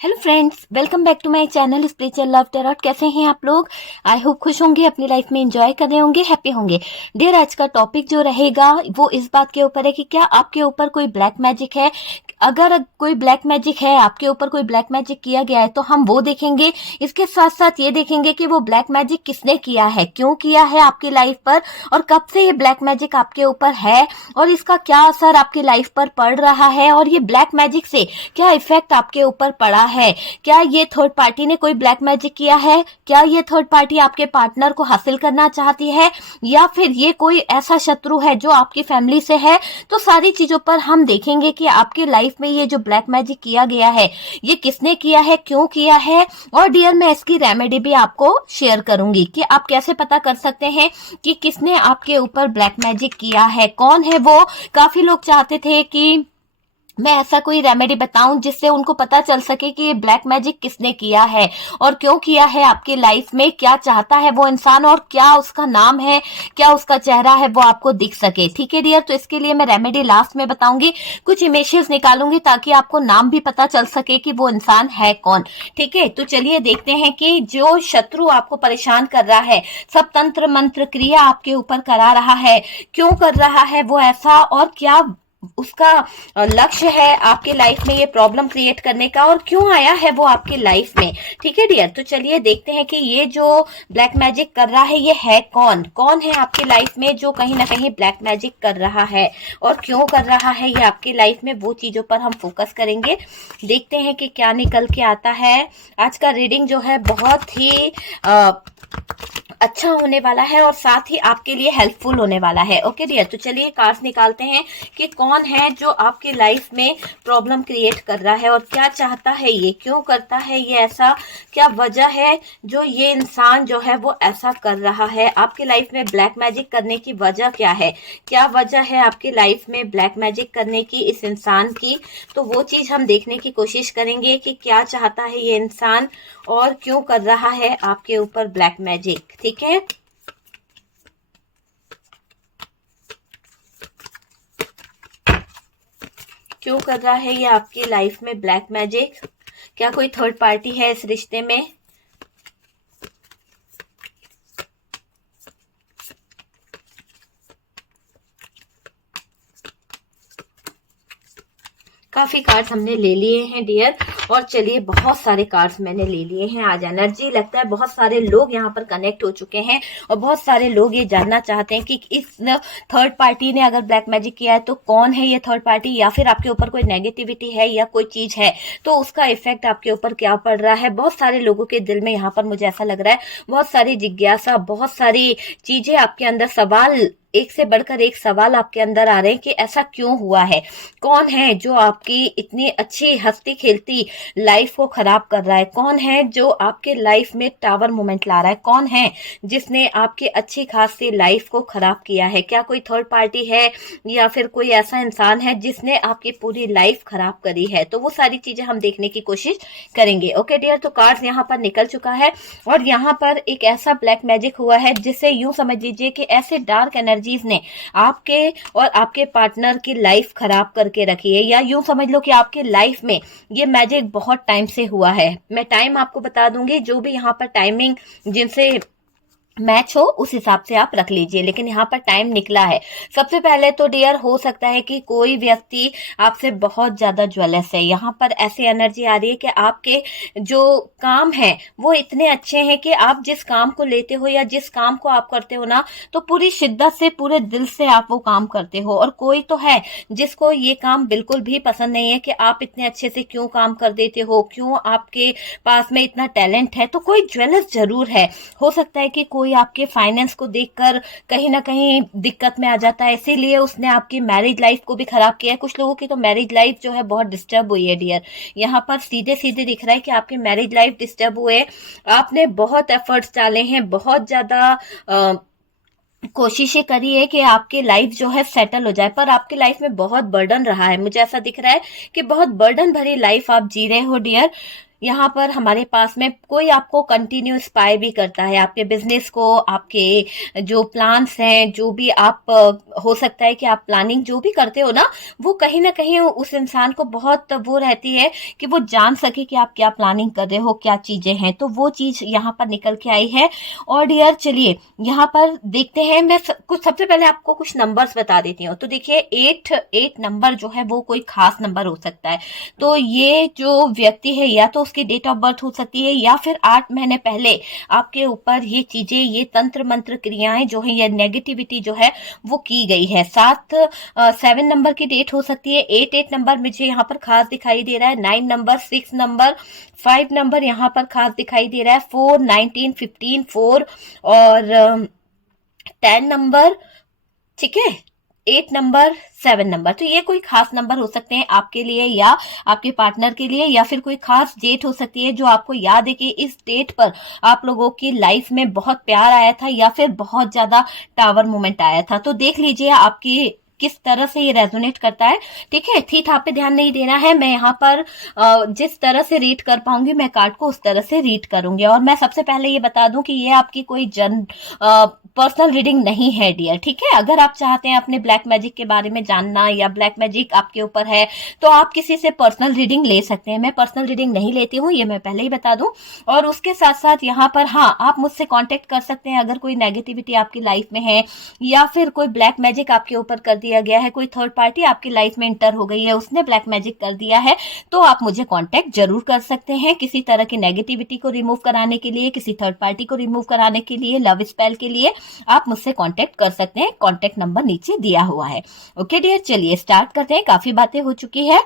Hello friends, welcome back to my channel spiritual love tarot. कैसे हैं आप लोग? आई होप खुश होंगे, अपनी लाइफ में एंजॉय कर रहे होंगे, हैप्पी होंगे। डियर, आज का टॉपिक जो रहेगा वो इस बात के ऊपर है कि क्या आपके ऊपर कोई ब्लैक मैजिक है। अगर कोई ब्लैक मैजिक है, आपके ऊपर कोई ब्लैक मैजिक किया गया है, तो हम वो देखेंगे। इसके साथ साथ ये देखेंगे कि वो ब्लैक मैजिक किसने किया है, क्यों किया है आपकी लाइफ पर, और कब से ये ब्लैक मैजिक आपके ऊपर है, और इसका क्या असर आपकी लाइफ पर पड़ रहा है, और ये ब्लैक मैजिक से क्या इफेक्ट आपके ऊपर पड़ा है। क्या ये थर्ड पार्टी ने कोई ब्लैक मैजिक किया है? क्या ये थर्ड पार्टी आपके पार्टनर को हासिल करना चाहती है, या फिर ये कोई ऐसा शत्रु है जो आपकी फैमिली से है? तो सारी चीजों पर हम देखेंगे कि आपकी लाइफ में ये जो ब्लैक मैजिक किया गया है, ये किसने किया है, क्यों किया है। और डियर, मैं इसकी रेमेडी भी आपको शेयर करूंगी कि आप कैसे पता कर सकते हैं कि किसने आपके ऊपर ब्लैक मैजिक किया है, कौन है वो। काफी लोग चाहते थे कि मैं ऐसा कोई रेमेडी बताऊं जिससे उनको पता चल सके कि ये ब्लैक मैजिक किसने किया है और क्यों किया है आपकी लाइफ में, क्या चाहता है वो इंसान, और क्या उसका नाम है, क्या उसका चेहरा है, वो आपको दिख सके। ठीक है डियर, तो इसके लिए मैं रेमेडी लास्ट में बताऊंगी, कुछ इमेजेस निकालूंगी ताकि आपको नाम भी पता चल सके कि वो इंसान है कौन। ठीक है, तो चलिए देखते हैं कि जो शत्रु आपको परेशान कर रहा है, सब तंत्र मंत्र क्रिया आपके ऊपर करा रहा है, क्यों कर रहा है वो ऐसा, और क्या उसका लक्ष्य है आपके लाइफ में ये प्रॉब्लम क्रिएट करने का, और क्यों आया है वो आपकी लाइफ में। ठीक है डियर, तो चलिए देखते हैं कि ये जो ब्लैक मैजिक कर रहा है ये है कौन, कौन है आपकी लाइफ में जो कहीं ना कहीं ब्लैक मैजिक कर रहा है, और क्यों कर रहा है ये आपकी लाइफ में। वो चीजों पर हम फोकस करेंगे, देखते हैं कि क्या निकल के आता है। आज का रीडिंग जो है बहुत ही अच्छा होने वाला है और साथ ही आपके लिए हेल्पफुल होने वाला है। ओके डियर, तो चलिए कार्ड्स निकालते हैं कि कौन है जो आपकी लाइफ में प्रॉब्लम क्रिएट कर रहा है, और क्या चाहता है ये, क्यों करता है ये ऐसा, क्या वजह है जो ये इंसान जो है वो ऐसा कर रहा है। आपकी लाइफ में ब्लैक मैजिक करने की वजह क्या है, क्या वजह है आपकी लाइफ में ब्लैक मैजिक करने की इस इंसान की। तो वो चीज हम देखने की कोशिश करेंगे कि क्या चाहता है ये इंसान और क्यों कर रहा है आपके ऊपर ब्लैक मैजिक। ठीक है, क्यों कर रहा है ये आपकी लाइफ में ब्लैक मैजिक। क्या कोई थर्ड पार्टी है इस रिश्ते में? काफी कार्ड्स हमने ले लिए हैं डियर, और चलिए बहुत सारे कार्ड्स मैंने ले लिए हैं। आज एनर्जी लगता है बहुत सारे लोग यहाँ पर कनेक्ट हो चुके हैं, और बहुत सारे लोग ये जानना चाहते हैं कि इस थर्ड पार्टी ने अगर ब्लैक मैजिक किया है तो कौन है ये थर्ड पार्टी, या फिर आपके ऊपर कोई नेगेटिविटी है या कोई चीज है तो उसका इफेक्ट आपके ऊपर क्या पड़ रहा है। बहुत सारे लोगों के दिल में यहाँ पर मुझे ऐसा लग रहा है बहुत सारी जिज्ञासा, बहुत सारी चीजें आपके अंदर, सवाल एक से बढ़कर एक सवाल आपके अंदर आ रहे हैं कि ऐसा क्यों हुआ है, कौन है जो आपकी इतनी अच्छी हंसती खेलती लाइफ को खराब कर रहा है, कौन है जो आपके लाइफ में टावर मोमेंट ला रहा है, कौन है जिसने आपकी अच्छी खासी लाइफ को खराब किया है। क्या कोई थर्ड पार्टी है या फिर कोई ऐसा इंसान है जिसने आपकी पूरी लाइफ खराब करी है। तो वो सारी चीजें हम देखने की कोशिश करेंगे। ओके डियर, तो कार्ड्स यहाँ पर निकल चुका है, और यहाँ पर एक ऐसा ब्लैक मैजिक हुआ है जिसे यूं समझ लीजिए कि ऐसे डार्क एनर्जीज ने आपके और आपके पार्टनर की लाइफ खराब करके रखी है, या यूं समझ लो कि आपके लाइफ में ये मैजिक बहुत टाइम से हुआ है। मैं टाइम आपको बता दूंगी, जो भी यहाँ पर टाइमिंग जिनसे मैच हो उस हिसाब से आप रख लीजिए, लेकिन यहाँ पर टाइम निकला है। सबसे पहले तो डियर, हो सकता है कि कोई व्यक्ति आपसे बहुत ज्यादा ज्वेलस है। यहाँ पर ऐसी एनर्जी आ रही है कि आपके जो काम है वो इतने अच्छे हैं कि आप जिस काम को लेते हो या जिस काम को आप करते हो ना, तो पूरी शिद्दत से, पूरे दिल से आप वो काम करते हो। और कोई तो है जिसको ये काम बिल्कुल भी पसंद नहीं है कि आप इतने अच्छे से क्यों काम कर देते हो, क्यों आपके पास में इतना टैलेंट है। तो कोई ज्वेलस जरूर है। हो सकता है कि कोई आपके फाइनेंस को देखकर कहीं ना कहीं दिक्कत में आ जाता है, इसीलिए उसने आपकी मैरिज लाइफ को भी खराब किया है। कुछ लोगों की तो मैरिज लाइफ जो है बहुत डिस्टर्ब हुई है डियर। यहाँ पर सीधे सीधे दिख रहा है कि आपकी मैरिज लाइफ डिस्टर्ब हुए, आपने बहुत एफर्ट्स डाले हैं, बहुत ज्यादा कोशिशें करी है कि आपकी लाइफ जो है सेटल हो जाए, पर आपकी लाइफ में बहुत बर्डन रहा है। मुझे ऐसा दिख रहा है कि बहुत बर्डन भरी लाइफ आप जी रहे हो डियर। यहाँ पर हमारे पास में कोई आपको कंटिन्यू स्पाई भी करता है, आपके बिजनेस को, आपके जो प्लान्स हैं, जो भी आप हो सकता है कि आप प्लानिंग जो भी करते हो ना, वो कहीं ना कहीं उस इंसान को बहुत वो रहती है कि वो जान सके कि आप क्या प्लानिंग कर रहे हो, क्या चीजें हैं। तो वो चीज यहाँ पर निकल के आई है। और डियर चलिए यहाँ पर देखते हैं, मैं कुछ सबसे पहले आपको कुछ नंबर्स बता देती हूँ। तो देखिए 8 नंबर जो है वो कोई खास नंबर हो सकता है। तो ये जो व्यक्ति है या तो उसकी डेट ऑफ बर्थ हो सकती है, या फिर 8 महीने पहले आपके ऊपर ये चीजें, ये तंत्र मंत्र क्रियाएं जो है, ये नेगेटिविटी जो है वो की गई है। 7 नंबर की डेट हो सकती है। 8 नंबर मुझे यहाँ पर खास दिखाई दे रहा है। 9 नंबर, 6 नंबर, 5 नंबर यहाँ पर खास दिखाई दे रहा है। 4, 19, 15, 4 और 10 नंबर, ठीक है, 8 नंबर, 7 नंबर। तो ये कोई खास नंबर हो सकते हैं आपके लिए या आपके पार्टनर के लिए, या फिर कोई खास डेट हो सकती है जो आपको याद है कि इस डेट पर आप लोगों की लाइफ में बहुत प्यार आया था या फिर बहुत ज्यादा टावर मोमेंट आया था। तो देख लीजिए आपकी किस तरह से ये रेजोनेट करता है। ठीक है, थी था पे ध्यान नहीं देना है। मैं यहाँ पर जिस तरह से रीड कर पाऊंगी मैं कार्ड को उस तरह से रीड करूंगी। और मैं सबसे पहले ये बता दूं कि ये आपकी कोई पर्सनल रीडिंग नहीं है डियर। ठीक है, अगर आप चाहते हैं अपने ब्लैक मैजिक के बारे में जानना या ब्लैक मैजिक आपके ऊपर है तो आप किसी से पर्सनल रीडिंग ले सकते हैं। मैं पर्सनल रीडिंग नहीं लेती हूँ, ये मैं पहले ही बता दूं। और उसके साथ साथ यहाँ पर हाँ, आप मुझसे कांटेक्ट कर सकते हैं अगर कोई नेगेटिविटी आपकी लाइफ में है या फिर कोई ब्लैक मैजिक आपके ऊपर कर दिया गया है, कोई थर्ड पार्टी आपकी लाइफ में इंटर हो गई है, उसने ब्लैक मैजिक कर दिया है, तो आप मुझे कांटेक्ट जरूर कर सकते हैं किसी तरह की नेगेटिविटी को रिमूव कराने के लिए, किसी थर्ड पार्टी को रिमूव कराने के लिए, लव स्पेल के लिए आप मुझसे कांटेक्ट कर सकते हैं। कांटेक्ट नंबर नीचे दिया हुआ है। ओके डियर, चलिए स्टार्ट करते हैं। काफी बातें हो चुकी है।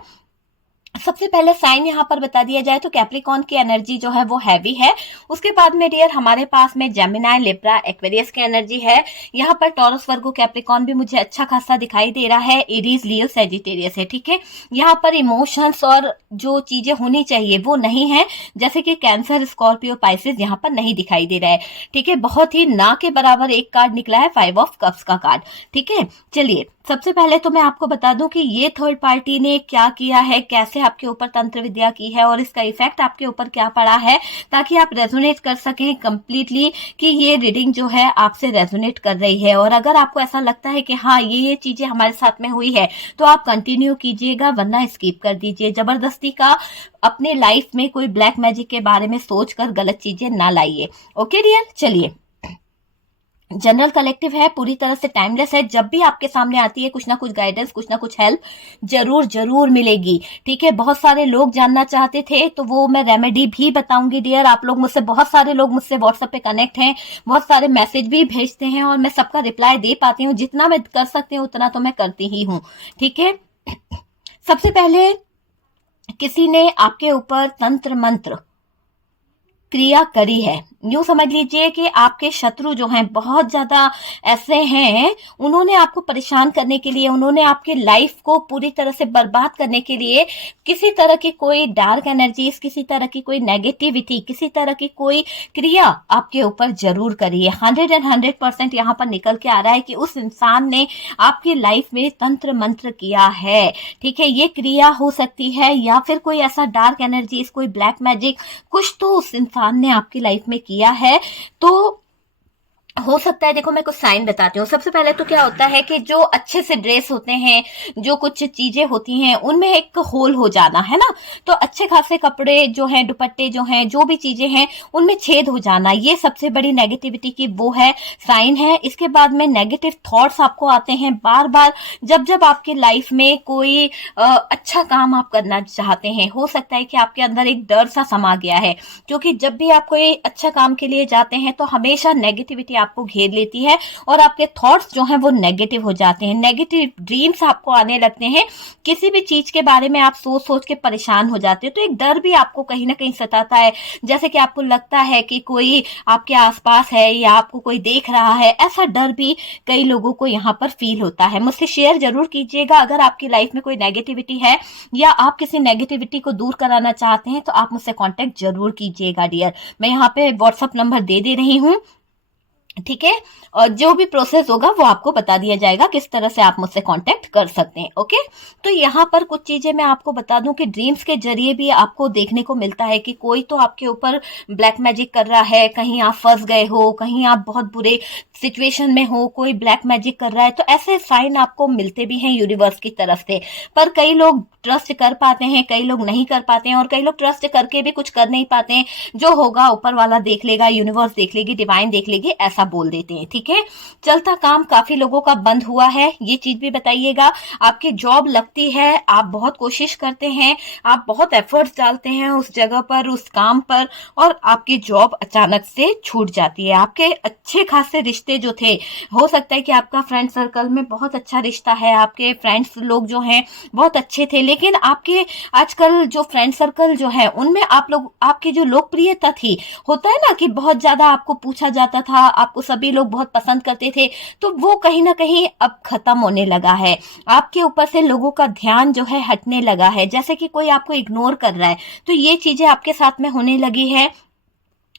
सबसे पहले साइन यहाँ पर बता दिया जाए तो कैप्रिकॉन की एनर्जी जो है वो हैवी है। उसके बाद में डियर हमारे पास में जेमिनाई, लिब्रा, एक्वेरियस की एनर्जी है। यहाँ पर टॉरस, वर्गो, कैप्रिकॉन भी मुझे अच्छा खासा दिखाई दे रहा है। एरीज, लियो, सेजिटेरियस है। ठीक है, यहाँ पर इमोशंस और जो चीजें होनी चाहिए वो नहीं है, जैसे कि कैंसर, स्कॉर्पियो, पाइसेस यहाँ पर नहीं दिखाई दे रहा है। ठीक है, बहुत ही ना के बराबर एक कार्ड निकला है, 5 ऑफ कप्स का कार्ड। ठीक है, चलिए सबसे पहले तो मैं आपको बता दूं कि ये थर्ड पार्टी ने क्या किया है, कैसे आपके ऊपर तंत्र विद्या की है और इसका इफेक्ट आपके ऊपर क्या पड़ा है, ताकि आप रेजोनेट कर सकें कंप्लीटली कि ये रीडिंग जो है आपसे रेजोनेट कर रही है। और अगर आपको ऐसा लगता है कि हाँ ये चीजें हमारे साथ में हुई है तो आप कंटिन्यू कीजिएगा, वरना स्किप कर दीजिए। जबरदस्ती का अपने लाइफ में कोई ब्लैक मैजिक के बारे में सोचकर गलत चीजें ना लाइए। ओके डियर, चलिए जनरल कलेक्टिव है, पूरी तरह से टाइमलेस है। जब भी आपके सामने आती है कुछ ना कुछ गाइडेंस, कुछ ना कुछ हेल्प जरूर जरूर मिलेगी। ठीक है, बहुत सारे लोग जानना चाहते थे तो वो मैं रेमेडी भी बताऊंगी डियर। आप लोग मुझसे, बहुत सारे लोग मुझसे व्हाट्सएप पे कनेक्ट हैं, बहुत सारे मैसेज भी भेजते हैं और मैं सबका रिप्लाई दे पाती हूँ। जितना मैं कर सकती हूँ उतना तो मैं करती ही हूँ। ठीक है, सबसे पहले किसी ने आपके ऊपर तंत्र मंत्र क्रिया करी है। यूं समझ लीजिए कि आपके शत्रु जो हैं बहुत ज्यादा ऐसे हैं, उन्होंने आपको परेशान करने के लिए, उन्होंने आपकी लाइफ को पूरी तरह से बर्बाद करने के लिए किसी तरह की कोई डार्क एनर्जीज, किसी तरह की कोई नेगेटिविटी, किसी तरह की कोई क्रिया आपके ऊपर जरूर करी है। 100% यहाँ पर निकल के आ रहा है कि उस इंसान ने आपकी लाइफ में तंत्र मंत्र किया है। ठीक है, ये क्रिया हो सकती है या फिर कोई ऐसा डार्क एनर्जीज, कोई ब्लैक मैजिक, कुछ तो उस इंसान ने आपकी लाइफ में किया है। तो हो सकता है, देखो मैं कुछ साइन बताती हूँ। सबसे पहले तो क्या होता है कि जो अच्छे से ड्रेस होते हैं, जो कुछ चीजें होती हैं उनमें एक होल हो जाना, है ना। तो अच्छे खासे कपड़े जो हैं, दुपट्टे जो हैं, जो भी चीजें हैं उनमें छेद हो जाना, ये सबसे बड़ी नेगेटिविटी की वो है, साइन है। इसके बाद में नेगेटिव थॉट्स आपको आते हैं बार बार जब जब आपकी लाइफ में कोई अच्छा काम आप करना चाहते हैं। हो सकता है कि आपके अंदर एक डर सा समा गया है, क्योंकि जब भी आप कोई अच्छा काम के लिए जाते हैं तो हमेशा नेगेटिविटी आपको घेर लेती है और आपके थॉट्स जो हैं वो नेगेटिव हो जाते हैं। नेगेटिव ड्रीम्स आपको आने लगते हैं, किसी भी चीज के बारे में आप सोच सोच के परेशान हो जाते हो। तो एक डर भी आपको कहीं ना कहीं सताता है, जैसे कि आपको लगता है कि कोई आपके आसपास है या आपको कोई देख रहा है। ऐसा डर भी कई लोगों को यहाँ पर फील होता है। मुझसे शेयर जरूर कीजिएगा अगर आपकी लाइफ में कोई नेगेटिविटी है या आप किसी नेगेटिविटी को दूर कराना चाहते हैं तो आप मुझसे कॉन्टेक्ट जरूर कीजिएगा डियर। मैं यहाँ पे व्हाट्सएप नंबर दे रही हूँ, ठीक है। और जो भी प्रोसेस होगा वो आपको बता दिया जाएगा, किस तरह से आप मुझसे कांटेक्ट कर सकते हैं। ओके, तो यहाँ पर कुछ चीजें मैं आपको बता दूं कि ड्रीम्स के जरिए भी आपको देखने को मिलता है कि कोई तो आपके ऊपर ब्लैक मैजिक कर रहा है, कहीं आप फंस गए हो, कहीं आप बहुत बुरे सिचुएशन में हो, कोई ब्लैक मैजिक कर रहा है। तो ऐसे साइन आपको मिलते भी हैं यूनिवर्स की तरफ से। पर कई लोग ट्रस्ट कर पाते हैं, कई लोग नहीं कर पाते हैं, और कई लोग ट्रस्ट करके भी कुछ कर नहीं पाते हैं। जो होगा ऊपर वाला देख लेगा, यूनिवर्स देख लेगी, डिवाइन देख लेगी, ऐसा बोल देते हैं। ठीक है, चलता काम काफी लोगों का बंद हुआ है, ये चीज भी बताइएगा। आपकी जॉब लगती है, आप बहुत कोशिश करते हैं, आप बहुत एफर्ट्स डालते हैं उस जगह पर, उस काम पर, और आपकी जॉब अचानक से छूट जाती है। आपके अच्छे खासे रिश्ते जो थे, हो सकता है कि आपका फ्रेंड सर्कल में बहुत अच्छा रिश्ता है, आपके फ्रेंड्स लोग जो हैं बहुत अच्छे थे, लेकिन आपके आजकल जो फ्रेंड सर्कल जो है उनमें आप लोग, आपकी जो लोकप्रियता थी, होता है ना कि बहुत ज्यादा आपको पूछा जाता था, आपको सभी लोग बहुत पसंद करते थे, तो वो कहीं ना कहीं अब खत्म होने लगा है। आपके ऊपर से लोगों का ध्यान जो है हटने लगा है, जैसे कि कोई आपको इग्नोर कर रहा है। तो ये चीजें आपके साथ में होने लगी है।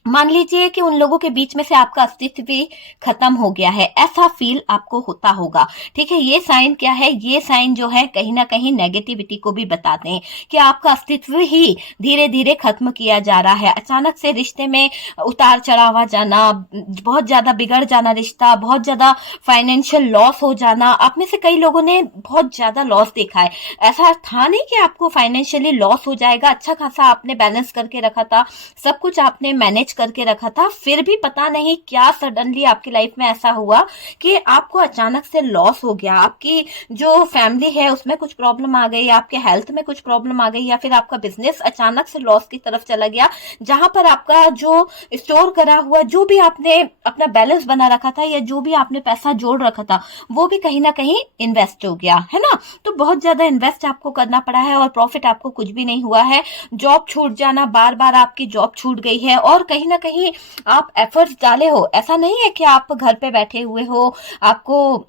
मान लीजिए कि उन लोगों के बीच में से आपका अस्तित्व भी खत्म हो गया है, ऐसा फील आपको होता होगा। ठीक है, ये साइन क्या है? ये साइन जो है कहीं ना कहीं नेगेटिविटी को भी बताते हैं कि आपका अस्तित्व ही धीरे धीरे खत्म किया जा रहा है। अचानक से रिश्ते में उतार चढ़ाव आ जाना, बहुत ज्यादा बिगड़ जाना रिश्ता, बहुत ज्यादा फाइनेंशियल लॉस हो जाना। आप में से कई लोगों ने बहुत ज्यादा लॉस देखा है। ऐसा था नहीं कि आपको फाइनेंशियली लॉस हो जाएगा, अच्छा खासा आपने बैलेंस करके रखा था, सब कुछ आपने मैनेज करके रखा था, फिर भी पता नहीं क्या सडनली आपकी लाइफ में ऐसा हुआ कि आपको अचानक से लॉस हो गया। आपकी जो फैमिली है उसमें कुछ प्रॉब्लम आ गई, आपके हेल्थ में कुछ प्रॉब्लम आ गई, या फिर आपका बिजनेस अचानक से लॉस की तरफ चला गया, जहां पर आपका जो स्टोर करा हुआ, जो भी आपने अपना बैलेंस बना रखा था, या जो भी आपने पैसा जोड़ रखा था, वो भी कहीं ना कहीं इन्वेस्ट हो गया है ना। तो बहुत ज्यादा इन्वेस्ट आपको करना पड़ा है और प्रॉफिट आपको कुछ भी नहीं हुआ है। जॉब छूट जाना, बार बार आपकी जॉब छूट गई है, और कहीं ना कहीं आप एफर्ट्स डाले हो, ऐसा नहीं है कि आप घर पे बैठे हुए हो, आपको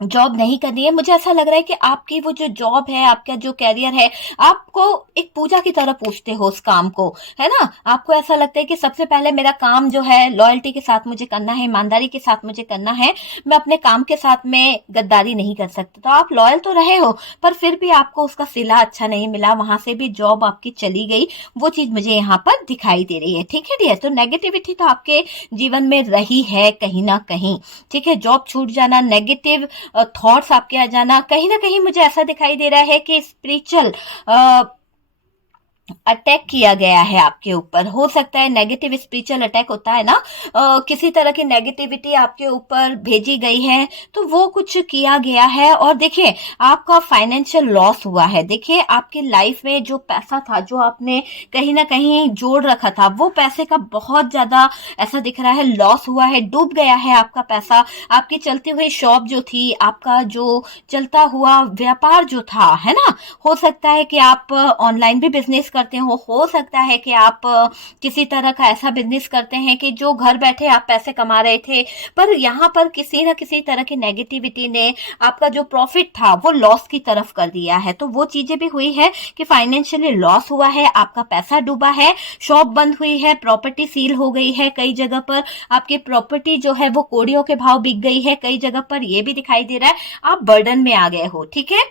जॉब नहीं करनी है। मुझे ऐसा लग रहा है कि आपकी वो जो जॉब है, आपका जो कैरियर है, आपको एक पूजा की तरह पूछते हो उस काम को, है ना। आपको ऐसा लगता है कि सबसे पहले मेरा काम जो है लॉयल्टी के साथ मुझे करना है, ईमानदारी के साथ मुझे करना है, मैं अपने काम के साथ में गद्दारी नहीं कर सकता। तो आप लॉयल तो रहे हो, पर फिर भी आपको उसका सिला अच्छा नहीं मिला, वहां से भी जॉब आपकी चली गई। वो चीज मुझे यहाँ पर दिखाई दे रही है। ठीक है डियर, तो नेगेटिविटी तो आपके जीवन में रही है कहीं ना कहीं। ठीक है, जॉब छूट जाना, नेगेटिव थॉट्स आपके आ जाना, कहीं ना कहीं मुझे ऐसा दिखाई दे रहा है कि स्पिरिचुअल अटैक किया गया है आपके ऊपर। हो सकता है नेगेटिव स्पिरिचुअल अटैक होता है ना, किसी तरह की नेगेटिविटी आपके ऊपर भेजी गई है, तो वो कुछ किया गया है। और देखिए, आपका फाइनेंशियल लॉस हुआ है। देखिए, आपकी लाइफ में जो पैसा था, जो आपने कहीं ना कहीं जोड़ रखा था, वो पैसे का बहुत ज्यादा ऐसा दिख रहा है लॉस हुआ है, डूब गया है आपका पैसा। आपकी चलती हुई शॉप जो थी, आपका जो चलता हुआ व्यापार जो था, है ना, हो सकता है कि आप ऑनलाइन भी बिजनेस करते हो सकता है कि आप किसी तरह का ऐसा बिजनेस करते हैं कि जो घर बैठे आप पैसे कमा रहे थे, पर यहाँ पर किसी न किसी तरह की नेगेटिविटी ने आपका जो प्रॉफिट था वो लॉस की तरफ कर दिया है। तो वो चीजें भी हुई है कि फाइनेंशियली लॉस हुआ है, आपका पैसा डूबा है, शॉप बंद हुई है, प्रॉपर्टी सील हो गई है, कई जगह पर आपकी प्रॉपर्टी जो है वो कोड़ियों के भाव बिक गई है, कई जगह पर ये भी दिखाई दे रहा है आप बर्डन में आ गए हो। ठीक है,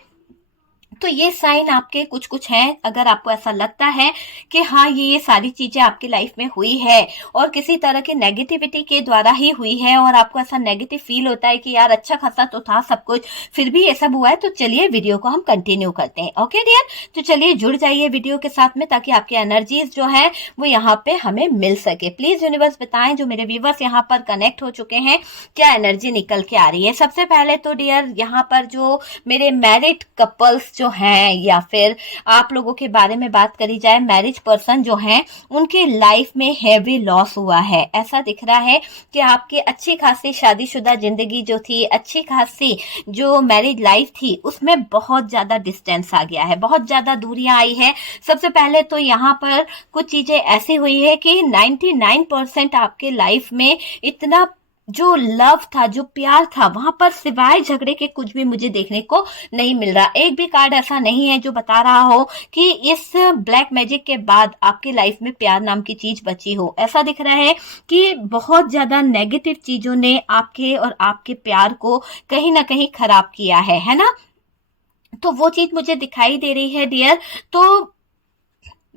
तो ये साइन आपके कुछ कुछ हैं। अगर आपको ऐसा लगता है कि हाँ ये सारी चीजें आपकी लाइफ में हुई है और किसी तरह की नेगेटिविटी के द्वारा ही हुई है, और आपको ऐसा नेगेटिव फील होता है कि यार अच्छा खासा तो था सब कुछ, फिर भी ये सब हुआ है, तो चलिए वीडियो को हम कंटिन्यू करते हैं। ओके डियर, तो चलिए जुड़ जाइए वीडियो के साथ में, ताकि आपकी एनर्जीज जो है वो यहाँ पे हमें मिल सके। प्लीज यूनिवर्स बताएं, जो मेरे व्यूवर्स यहाँ पर कनेक्ट हो चुके हैं, क्या एनर्जी निकल के आ रही है। सबसे पहले तो डियर, यहाँ पर जो मेरे मैरिड कपल्स जो हैं, या फिर आप लोगों के बारे में बात करी जाए, मैरिज पर्सन जो हैं, उनके लाइफ में हैवी लॉस हुआ है। ऐसा दिख रहा है कि आपकी अच्छी खासी शादीशुदा जिंदगी जो थी, अच्छी खासी जो मैरिज लाइफ थी, उसमें बहुत ज्यादा डिस्टेंस आ गया है, बहुत ज्यादा दूरियां आई है। सबसे पहले तो यहाँ पर कुछ चीजें ऐसी हुई है कि 99% आपके लाइफ में इतना जो लव था, जो प्यार था, वहां पर सिवाय झगड़े के कुछ भी मुझे देखने को नहीं मिल रहा। एक भी कार्ड ऐसा नहीं है जो बता रहा हो कि इस ब्लैक मैजिक के बाद आपकी लाइफ में प्यार नाम की चीज बची हो। ऐसा दिख रहा है कि बहुत ज्यादा नेगेटिव चीजों ने आपके और आपके प्यार को कहीं ना कहीं खराब किया है ना। तो वो चीज मुझे दिखाई दे रही है डियर। तो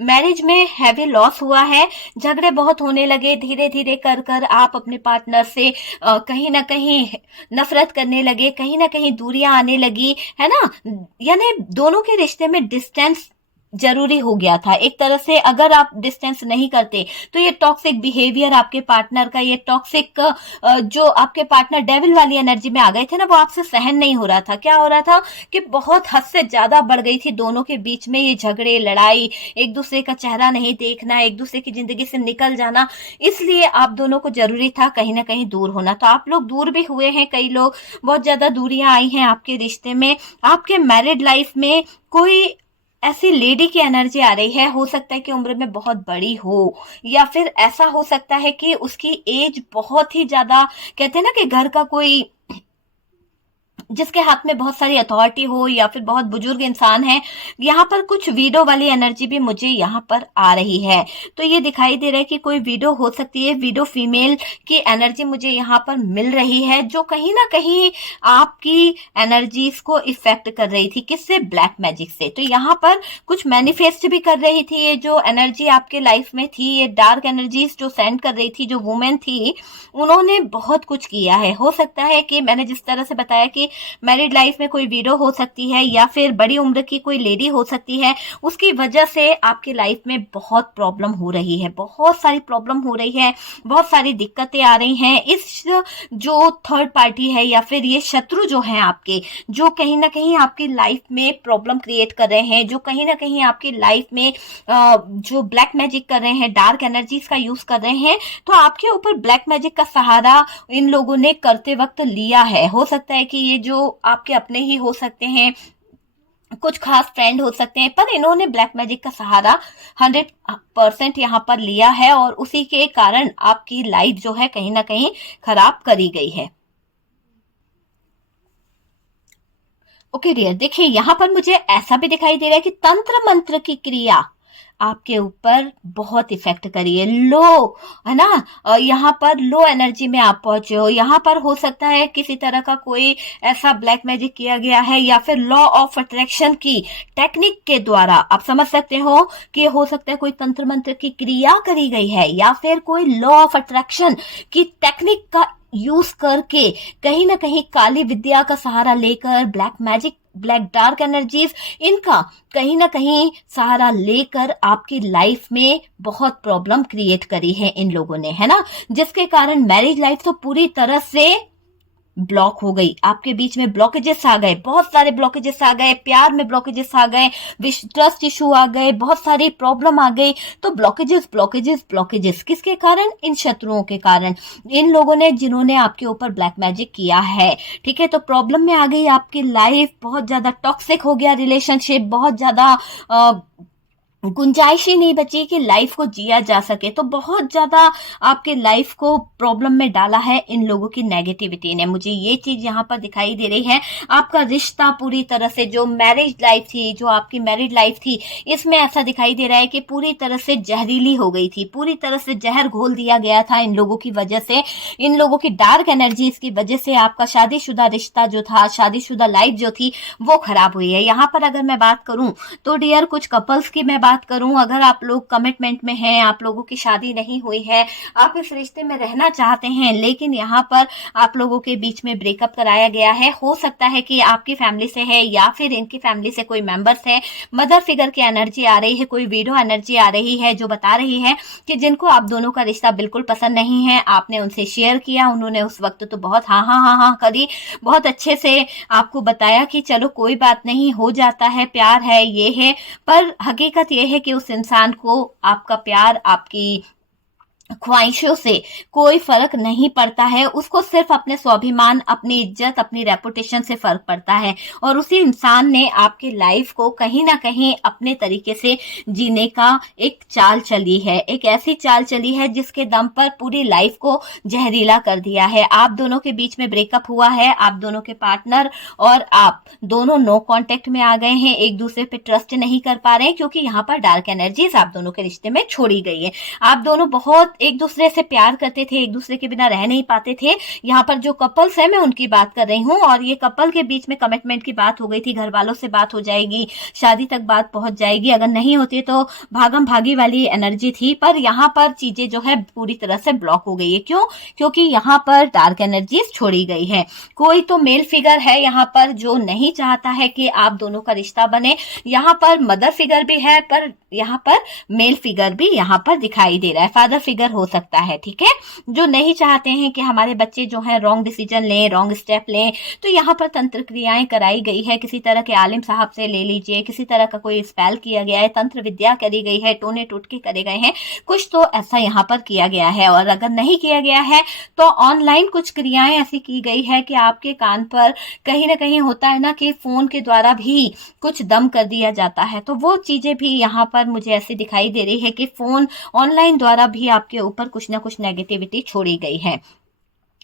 मैरिज में हैवी लॉस हुआ है, झगड़े बहुत होने लगे, धीरे धीरे कर कर आप अपने पार्टनर से कहीं ना कहीं नफरत करने लगे, कहीं ना कहीं दूरियां आने लगी, है ना। यानी दोनों के रिश्ते में डिस्टेंस जरूरी हो गया था एक तरह से। अगर आप डिस्टेंस नहीं करते तो ये टॉक्सिक बिहेवियर आपके पार्टनर का, ये टॉक्सिक जो आपके पार्टनर डेविल वाली एनर्जी में आ गए थे ना, वो आपसे सहन नहीं हो रहा था। क्या हो रहा था कि बहुत हद से ज्यादा बढ़ गई थी दोनों के बीच में ये झगड़े, लड़ाई, एक दूसरे का चेहरा नहीं देखना, एक दूसरे की जिंदगी से निकल जाना। इसलिए आप दोनों को जरूरी था कहीं ना कहीं दूर होना। तो आप लोग दूर भी हुए हैं, कई लोग, बहुत ज्यादा दूरियां आई हैं आपके रिश्ते में। आपके मैरिड लाइफ में कोई ऐसी लेडी की एनर्जी आ रही है, हो सकता है कि उम्र में बहुत बड़ी हो, या फिर ऐसा हो सकता है कि उसकी एज बहुत ही ज्यादा, कहते हैं ना कि घर का कोई जिसके हाथ में बहुत सारी अथॉरिटी हो, या फिर बहुत बुजुर्ग इंसान है। यहाँ पर कुछ वीडो वाली एनर्जी भी मुझे यहाँ पर आ रही है। तो ये दिखाई दे रहा है कि कोई वीडो हो सकती है, वीडो फीमेल की एनर्जी मुझे यहाँ पर मिल रही है, जो कहीं ना कहीं आपकी एनर्जीज को इफेक्ट कर रही थी। किससे? ब्लैक मैजिक से। तो यहाँ पर कुछ मैनिफेस्ट भी कर रही थी ये जो एनर्जी आपके लाइफ में थी, ये डार्क एनर्जीज जो सेंड कर रही थी, जो वुमेन थी, उन्होंने बहुत कुछ किया है। हो सकता है कि मैंने जिस तरह से बताया कि मैरिड लाइफ में कोई विडो हो सकती है, या फिर बड़ी उम्र की कोई लेडी हो सकती है, उसकी वजह से आपकी लाइफ में बहुत प्रॉब्लम हो रही है, बहुत सारी प्रॉब्लम हो रही है, बहुत सारी दिक्कतें आ रही हैं। इस जो थर्ड पार्टी है, या फिर ये शत्रु जो हैं आपके, जो कहीं ना कहीं आपकी लाइफ में प्रॉब्लम क्रिएट कर रहे हैं, जो कहीं ना कहीं आपकी लाइफ में जो ब्लैक मैजिक कर रहे हैं, डार्क एनर्जीज का यूज कर रहे हैं, तो आपके ऊपर ब्लैक मैजिक का सहारा इन लोगों ने करते वक्त लिया है। हो सकता है कि ये जो आपके अपने ही हो सकते हैं, कुछ खास फ्रेंड हो सकते हैं, पर इन्होंने ब्लैक मैजिक का सहारा 100% यहाँ पर लिया है, और उसी के कारण आपकी लाइफ जो है कहीं ना कहीं खराब करी गई है। ओके डियर, देखिए यहाँ पर मुझे ऐसा भी दिखाई दे रहा है कि तंत्र मंत्र की क्रिया आपके ऊपर बहुत इफेक्ट करी है। लो, है ना, यहाँ पर लो एनर्जी में आप पहुंचे हो। यहाँ पर हो सकता है किसी तरह का कोई ऐसा ब्लैक मैजिक किया गया है, या फिर लॉ ऑफ अट्रैक्शन की टेक्निक के द्वारा आप समझ सकते हो कि हो सकता है कोई तंत्र मंत्र की क्रिया करी गई है, या फिर कोई लॉ ऑफ अट्रैक्शन की टेक्निक का यूज करके कहीं ना कहीं काली विद्या का सहारा लेकर, black magic, black dark energies, इनका कहीं ना कहीं सहारा लेकर आपकी लाइफ में बहुत प्रॉब्लम क्रिएट करी है इन लोगों ने, है ना। जिसके कारण मैरिज लाइफ तो पूरी तरह से ब्लॉक हो गई। आपके बीच में ब्लॉकेजेस आ गए, बहुत सारे ब्लॉकेजेस आ गए, प्यार में ब्लॉकेजेस आ गए, ट्रस्ट इशू आ गए, बहुत सारी प्रॉब्लम आ गई। तो ब्लॉकेजेस ब्लॉकेजेस ब्लॉकेजेस किसके कारण? इन शत्रुओं के कारण, इन लोगों ने जिन्होंने आपके ऊपर ब्लैक मैजिक किया है। ठीक है, तो प्रॉब्लम में आ गई आपकी लाइफ, बहुत ज्यादा टॉक्सिक हो गया रिलेशनशिप, बहुत ज्यादा गुंजाइश ही नहीं बची कि लाइफ को जिया जा सके। तो बहुत ज्यादा आपके लाइफ को प्रॉब्लम में डाला है इन लोगों की नेगेटिविटी ने। मुझे ये चीज यहाँ पर दिखाई दे रही है। आपका रिश्ता पूरी तरह से, जो मैरिज लाइफ थी, जो आपकी मैरिड लाइफ थी, इसमें ऐसा दिखाई दे रहा है कि पूरी तरह से जहरीली हो गई थी, पूरी तरह से जहर घोल दिया गया था इन लोगों की वजह से, इन लोगों की डार्क एनर्जीज की वजह से। आपका शादीशुदा रिश्ता जो था, शादीशुदा लाइफ जो थी, वो खराब हुई है। यहाँ पर अगर मैं बात करूं तो डियर, कुछ कपल्स की मैं बात करूं, अगर आप लोग कमिटमेंट में हैं, आप लोगों की शादी नहीं हुई है, आप इस रिश्ते में रहना चाहते हैं, लेकिन यहाँ पर आप लोगों के बीच में ब्रेकअप कराया गया है। हो सकता है कि आपकी फैमिली से है, या फिर इनकी फैमिली से कोई मेंबर्स है, मदर फिगर की एनर्जी आ रही है, कोई विडो एनर्जी आ रही है, जो बता रही है कि जिनको आप दोनों का रिश्ता बिल्कुल पसंद नहीं है। आपने उनसे शेयर किया, उन्होंने उस वक्त तो बहुत हाँ हाँ हाँ हाँ करी, बहुत अच्छे से आपको बताया कि चलो कोई बात नहीं, हो जाता है, प्यार है, ये है। पर हकीकत ये है कि उस इंसान को आपका प्यार, आपकी ख्वाहिशों से कोई फर्क नहीं पड़ता है, उसको सिर्फ अपने स्वाभिमान, अपनी इज्जत, अपनी रेपुटेशन से फर्क पड़ता है। और उसी इंसान ने आपकी लाइफ को कहीं ना कहीं अपने तरीके से जीने का एक चाल चली है, एक ऐसी चाल चली है जिसके दम पर पूरी लाइफ को जहरीला कर दिया है। आप दोनों के बीच में ब्रेकअप हुआ है, आप दोनों के पार्टनर और आप दोनों नो कांटेक्ट में आ गए हैं, एक दूसरे पे ट्रस्ट नहीं कर पा रहे हैं, क्योंकि यहाँ पर डार्क एनर्जीज आप दोनों के रिश्ते में छोड़ी गई है। आप दोनों बहुत एक दूसरे से प्यार करते थे, एक दूसरे के बिना रह नहीं पाते थे। यहाँ पर जो कपल्स है, मैं उनकी बात कर रही हूँ, और ये कपल के बीच में कमिटमेंट की बात हो गई थी, घर वालों से बात हो जाएगी, शादी तक बात पहुंच जाएगी, अगर नहीं होती तो भागम भागी वाली एनर्जी थी। पर यहाँ पर चीजें जो है पूरी तरह से ब्लॉक हो गई है। क्यों? क्योंकि यहाँ पर डार्क एनर्जीज छोड़ी गई है। कोई तो मेल फिगर है यहाँ पर जो नहीं चाहता है कि आप दोनों का रिश्ता बने। यहाँ पर मदर फिगर भी है, पर यहाँ पर मेल फिगर भी यहाँ पर दिखाई दे रहा है, फादर फिगर हो सकता है, ठीक है, जो नहीं चाहते हैं कि हमारे बच्चे जो है रॉन्ग डिसीजन लें, रॉन्ग स्टेप लें। तो यहाँ पर तंत्र क्रियाएं कराई गई है, किसी तरह के आलिम साहब से ले लीजिए, किसी तरह का कोई स्पेल किया गया है, तंत्र विद्या करी गई है, टोने टोटके करे गए हैं, कुछ तो ऐसा यहाँ पर किया गया है। और अगर नहीं किया गया है तो ऑनलाइन कुछ क्रियाएं ऐसी की गई है कि आपके कान पर कहीं ना कहीं होता है ना कि फोन के द्वारा भी कुछ दम कर दिया जाता है। तो वो चीजें भी यहाँ पर मुझे ऐसी दिखाई दे रही है कि फोन ऑनलाइन द्वारा भी आपके ऊपर कुछ ना कुछ नेगेटिविटी छोड़ी गई है,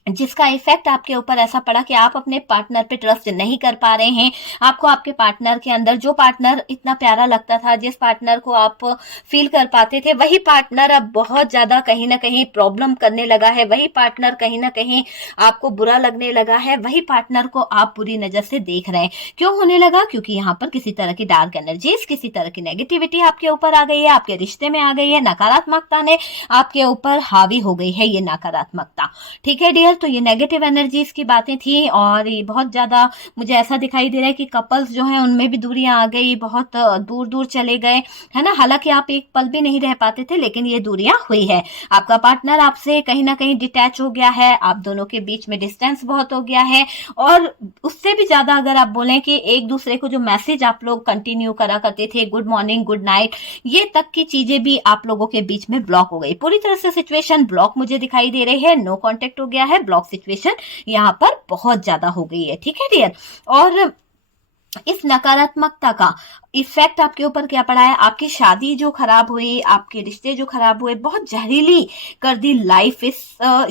जिसका इफेक्ट आपके ऊपर ऐसा पड़ा कि आप अपने पार्टनर पे ट्रस्ट नहीं कर पा रहे हैं। आपको आपके पार्टनर के अंदर जो पार्टनर इतना प्यारा लगता था, जिस पार्टनर को आप फील कर पाते थे, वही पार्टनर अब बहुत ज्यादा कहीं ना कहीं प्रॉब्लम करने लगा है, वही पार्टनर कहीं ना कहीं आपको बुरा लगने लगा है, वही पार्टनर को आप बुरी नजर से देख रहे हैं। क्यों होने लगा? क्योंकि यहाँ पर किसी तरह की डार्क एनर्जीज, किसी तरह की नेगेटिविटी आपके ऊपर आ गई है, आपके रिश्ते में आ गई है, नकारात्मकता ने आपके ऊपर हावी हो गई है, ये नकारात्मकता। ठीक है डियर, तो ये नेगेटिव एनर्जीज की बातें थी। और ये बहुत ज्यादा मुझे ऐसा दिखाई दे रहा है कि कपल्स जो हैं उनमें भी दूरियां आ गई, बहुत दूर दूर चले गए, है ना। हालांकि आप एक पल भी नहीं रह पाते थे, लेकिन ये दूरियां हुई है। आपका पार्टनर आपसे कहीं ना कहीं डिटैच हो गया है, आप दोनों के बीच में डिस्टेंस बहुत हो गया है। और उससे भी ज्यादा अगर आप बोलें कि एक दूसरे को जो मैसेज आप लोग कंटिन्यू करा करते थे, गुड मॉर्निंग, गुड नाइट, ये तक की चीजें भी आप लोगों के बीच में ब्लॉक हो गई। पूरी तरह से सिचुएशन ब्लॉक मुझे दिखाई दे रही है, नो कॉन्टेक्ट हो गया है, ब्लॉक सिचुएशन यहाँ पर बहुत ज्यादा हो गई है। ठीक है डियर, और इस नकारात्मकता का इफेक्ट आपके ऊपर क्या पड़ा है? आपकी शादी जो खराब हुई, आपके रिश्ते जो खराब हुए, बहुत जहरीली कर दी लाइफ इस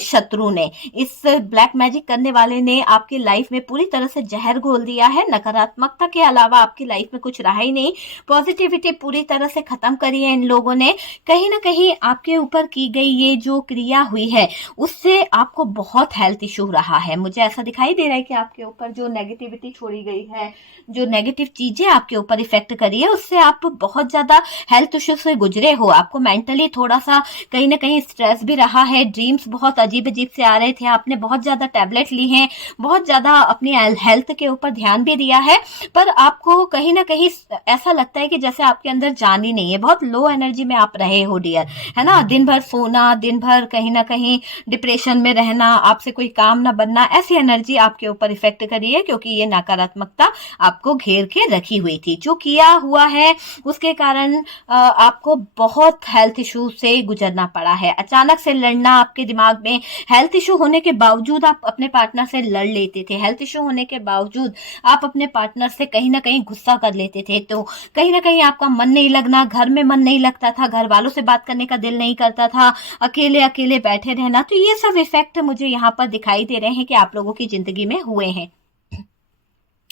शत्रु ने, इस ब्लैक मैजिक करने वाले ने आपकी लाइफ में पूरी तरह से जहर घोल दिया है। नकारात्मकता के अलावा आपकी लाइफ में कुछ रहा ही नहीं, पॉजिटिविटी पूरी तरह से खत्म करी है इन लोगों ने। कहीं ना कहीं आपके ऊपर की गई ये जो क्रिया हुई है, उससे आपको बहुत हेल्थ इशू रहा है। मुझे ऐसा दिखाई दे रहा है कि आपके ऊपर जो नेगेटिविटी छोड़ी गई है, जो नेगेटिव चीजें आपके ऊपर इफेक्ट करी है, उससे आप बहुत ज्यादा हेल्थ इश्यू से गुजरे हो। आपको मेंटली थोड़ा सा कहीं ना कहीं स्ट्रेस भी रहा है, ड्रीम्स बहुत अजीब अजीब से आ रहे थे, आपने बहुत ज्यादा टैबलेट ली हैं, बहुत ज्यादा अपनी हेल्थ के ऊपर ध्यान भी दिया है, पर आपको कहीं ना कहीं ऐसा लगता है कि जैसे आपके अंदर जान ही नहीं है, बहुत लो एनर्जी में आप रहे हो डियर, है ना। दिन भर सोना, दिन भर कहीं ना कहीं डिप्रेशन में रहना, आपसे कोई काम ना बनना, ऐसी एनर्जी आपके ऊपर इफेक्ट करी है, क्योंकि ये नकारात्मकता आपको घेर के रखी हुई थी। जो किया हुआ है उसके कारण आपको बहुत हेल्थ इशू से गुजरना पड़ा है। अचानक से लड़ना, आपके दिमाग में हेल्थ इशू होने के बावजूद आप अपने पार्टनर से लड़ लेते थे, हेल्थ इशू होने के बावजूद आप अपने पार्टनर से कहीं ना कहीं गुस्सा कर लेते थे, तो कहीं ना कहीं आपका मन नहीं लगना, घर में मन नहीं लगता था, घर वालों से बात करने का दिल नहीं करता था, अकेले अकेले बैठे रहना। तो ये सब इफेक्ट मुझे यहाँ पर दिखाई दे रहे हैं कि आप लोगों की जिंदगी में हुए हैं।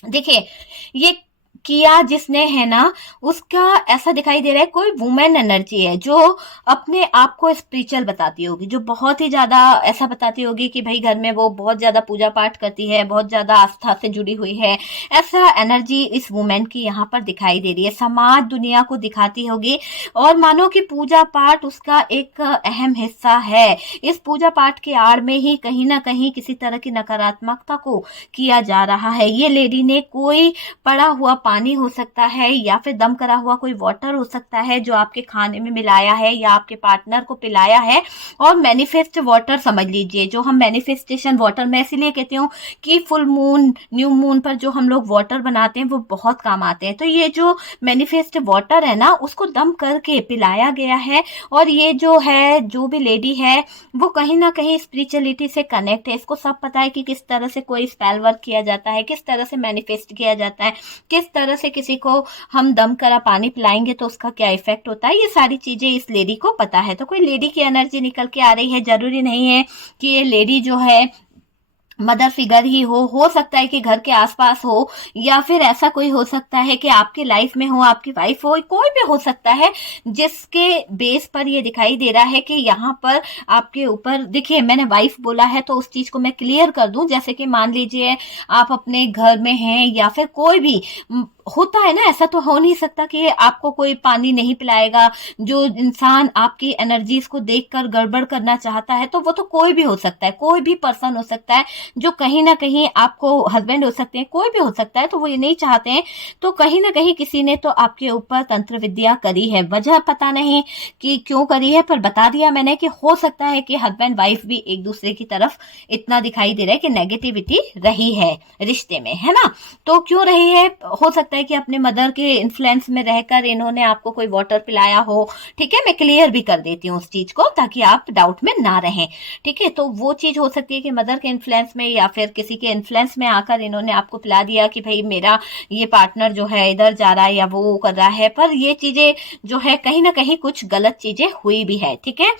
देखिए, ये किया जिसने है ना, उसका ऐसा दिखाई दे रहा है कोई वुमेन एनर्जी है जो अपने आप को स्पिरिचुअल बताती होगी, जो बहुत ही ज्यादा ऐसा बताती होगी कि भाई घर में वो बहुत ज्यादा पूजा पाठ करती है, बहुत ज्यादा आस्था से जुड़ी हुई है। ऐसा एनर्जी इस वुमेन की यहाँ पर दिखाई दे रही है, समाज दुनिया को दिखाती होगी, और मानो कि पूजा पाठ उसका एक अहम हिस्सा है। इस पूजा पाठ के आड़ में ही कहीं ना कहीं किसी तरह की नकारात्मकता को किया जा रहा है। ये लेडी ने कोई पड़ा हुआ पानी हो सकता है या फिर दम करा हुआ कोई वाटर हो सकता है जो आपके खाने में मिलाया है या आपके पार्टनर को पिलाया है। और मैनिफेस्ट वाटर समझ लीजिए, जो हम मैनिफेस्टेशन वाटर, मैं इसीलिए कहती हूँ कि फुल मून, न्यू मून पर जो हम लोग वाटर बनाते हैं वो बहुत काम आते हैं। तो ये जो मैनिफेस्ट वाटर है ना, उसको दम करके पिलाया गया है। और ये जो है, जो भी लेडी है वो कहीं ना कहीं स्पिरिचुअलिटी से कनेक्ट है। इसको सब पता है कि किस तरह से कोई स्पेल वर्क किया जाता है, किस तरह से मैनिफेस्ट किया जाता है, किस तरह से किसी को हम दम करा पानी पिलाएंगे तो उसका क्या इफेक्ट होता है। ये सारी चीजें इस लेडी को पता है। तो कोई लेडी की एनर्जी निकल के आ रही है, जरूरी नहीं है कि ये लेडी जो है मदर फिगर ही हो सकता है कि घर के आसपास हो, या फिर ऐसा कोई हो सकता है कि आपकी लाइफ में हो, आपकी वाइफ हो, कोई भी हो सकता है जिसके बेस पर ये दिखाई दे रहा है कि यहाँ पर आपके ऊपर, देखिए मैंने वाइफ बोला है तो उस चीज को मैं क्लियर कर दूं। जैसे कि मान लीजिए आप अपने घर में हैं या फिर कोई भी होता है ना, ऐसा तो हो नहीं सकता कि आपको कोई पानी नहीं पिलाएगा। जो इंसान आपकी एनर्जीज को देखकर गड़बड़ करना चाहता है तो वो तो कोई भी हो सकता है, कोई भी पर्सन हो सकता है, जो कहीं ना कहीं आपको हस्बैंड हो सकते हैं, कोई भी हो सकता है। तो वो ये नहीं चाहते हैं, तो कहीं ना कहीं किसी ने तो आपके ऊपर तंत्र विद्या करी है। वजह पता नहीं कि क्यों करी है, पर बता दिया मैंने कि हो सकता है कि हस्बैंड वाइफ भी एक दूसरे की तरफ इतना दिखाई दे रहा है कि नेगेटिविटी रही है रिश्ते में, है ना। तो क्यों रही है, हो सकता है कि अपने मदर के इन्फ्लुएंस में रहकर इन्होंने आपको कोई वाटर पिलाया हो। ठीक है, मैं क्लियर भी कर देती हूँ उस चीज को ताकि आप डाउट में ना रहें। ठीक है, तो वो चीज हो सकती है कि मदर के इन्फ्लुएंस में या फिर किसी के इन्फ्लुएंस में आकर इन्होंने आपको पिला दिया कि भाई मेरा ये पार्टनर जो है इधर जा रहा है या वो कर रहा है। पर ये चीजें जो है कहीं ना कहीं कुछ गलत चीजें हुई भी है। ठीक है,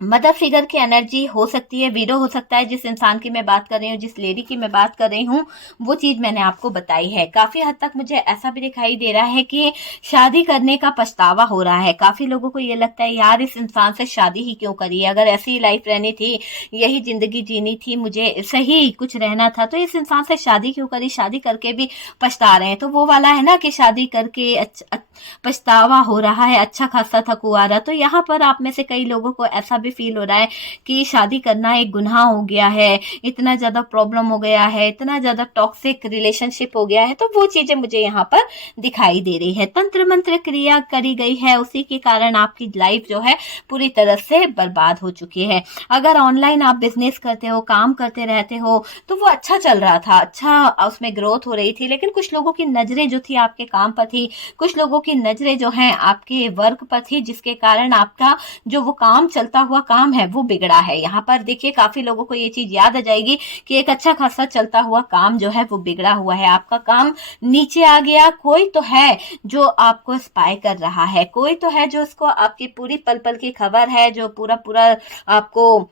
मदर फिगर की एनर्जी हो सकती है, वीडो हो सकता है। जिस इंसान की मैं बात कर रही हूँ, जिस लेडी की मैं बात कर रही हूँ, वो चीज मैंने आपको बताई है। काफी हद तक मुझे ऐसा भी दिखाई दे रहा है कि शादी करने का पछतावा हो रहा है। काफी लोगों को ये लगता है यार इस इंसान से शादी ही क्यों करी है, अगर ऐसी लाइफ रहनी थी, यही जिंदगी जीनी थी, मुझे सही कुछ रहना था, तो इस इंसान से शादी क्यों करी। शादी करके भी पछता रहे हैं, तो वो वाला है ना कि शादी करके पछतावा हो रहा है, अच्छा खासा था कुंवारा। तो यहाँ पर आप में से कई लोगों को ऐसा भी फील हो रहा है कि शादी करना एक गुनाह हो गया है, इतना ज्यादा प्रॉब्लम हो गया है, इतना ज्यादा टॉक्सिक रिलेशनशिप हो गया है। तो वो चीजें मुझे यहाँ पर दिखाई दे रही है। तंत्र मंत्र क्रिया करी गई है, उसी के कारण आपकी लाइफ जो है पूरी तरह से बर्बाद हो चुकी है। अगर ऑनलाइन आप बिजनेस करते हो, काम करते रहते हो, तो वो अच्छा चल रहा था, अच्छा उसमें ग्रोथ हो रही थी। लेकिन कुछ लोगों की नजरें जो थी आपके काम पर थी, कुछ लोगों की नजरें जो हैं आपके वर्क पर थी, जिसके कारण आपका जो वो काम चलता हुआ काम है वो बिगड़ा है। यहाँ पर देखिए काफी लोगों को ये चीज याद आ जाएगी कि एक अच्छा खासा चलता हुआ काम जो है वो बिगड़ा हुआ है, आपका काम नीचे आ गया। कोई तो है जो आपको स्पाई कर रहा है, कोई तो है जो इसको आपकी पूरी पल पल की खबर है, जो पूरा पूरा आपको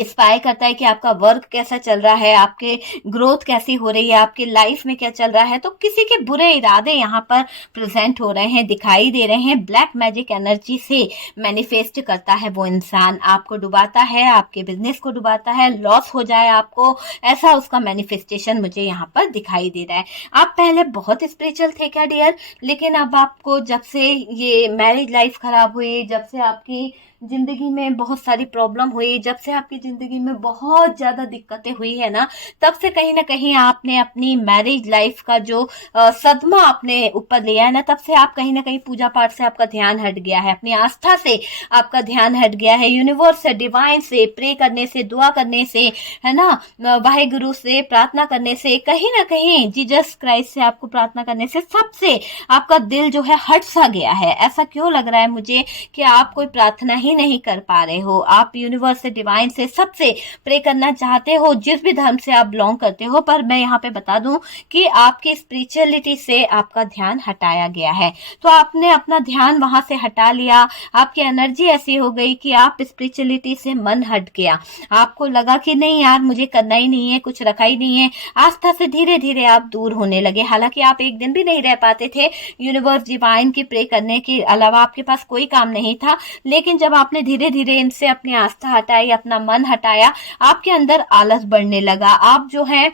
स्पाई करता है कि आपका वर्क कैसा चल रहा है, आपके ग्रोथ कैसी हो रही है, आपकी लाइफ में क्या चल रहा है। तो किसी के बुरे इरादे यहाँ पर प्रेजेंट हो रहे हैं, दिखाई दे रहे हैं। ब्लैक मैजिक एनर्जी से मैनिफेस्ट करता है वो इंसान, आपको डुबाता है, आपके बिजनेस को डुबाता है, लॉस हो जाए आपको, ऐसा उसका मैनिफेस्टेशन मुझे यहाँ पर दिखाई दे रहा है। आप पहले बहुत स्पिरिचुअल थे क्या डियर, लेकिन अब आपको जब से ये मैरिज लाइफ खराब हुई, जब से आपकी जिंदगी में बहुत सारी प्रॉब्लम हुई, जब से आपकी जिंदगी में बहुत ज्यादा दिक्कतें हुई है ना, तब से कहीं ना कहीं आपने अपनी मैरिज लाइफ का जो सदमा अपने ऊपर लिया है ना, तब से आप कहीं ना कहीं पूजा पाठ से आपका ध्यान हट गया है, अपनी आस्था से आपका ध्यान हट गया है। यूनिवर्स से, डिवाइन से प्रे करने से, दुआ करने से, है ना, वाहे गुरु से प्रार्थना करने से, कहीं ना कहीं जीसस क्राइस्ट से आपको प्रार्थना करने से, सबसे आपका दिल जो है हट सा गया है। ऐसा क्यों लग रहा है मुझे कि आप कोई प्रार्थना ही नहीं कर पा रहे हो, आप यूनिवर्स से, डिवाइन से, सबसे प्रे करना चाहते हो, जिस भी धर्म से आप बिलोंग करते हो। पर मैं यहाँ पे बता दूं कि आपकी स्पिरिचुअलिटी से आपका ध्यान हटाया गया है, तो आपने अपना ध्यान वहां से हटा लिया, आपकी एनर्जी ऐसी हो गई कि आप स्पिरिचुअलिटी से मन हट गया, आपको लगा कि नहीं यार मुझे करना ही नहीं है, कुछ रखा ही नहीं है। आस्था से धीरे धीरे आप दूर होने लगे। हालांकि आप एक दिन भी नहीं रह पाते थे यूनिवर्स, डिवाइन की प्रे करने के अलावा आपके पास कोई काम नहीं था। लेकिन जब आपने धीरे धीरे इनसे अपनी आस्था हटाई, अपना मन हटाया, आपके अंदर आलस बढ़ने लगा। आप जो है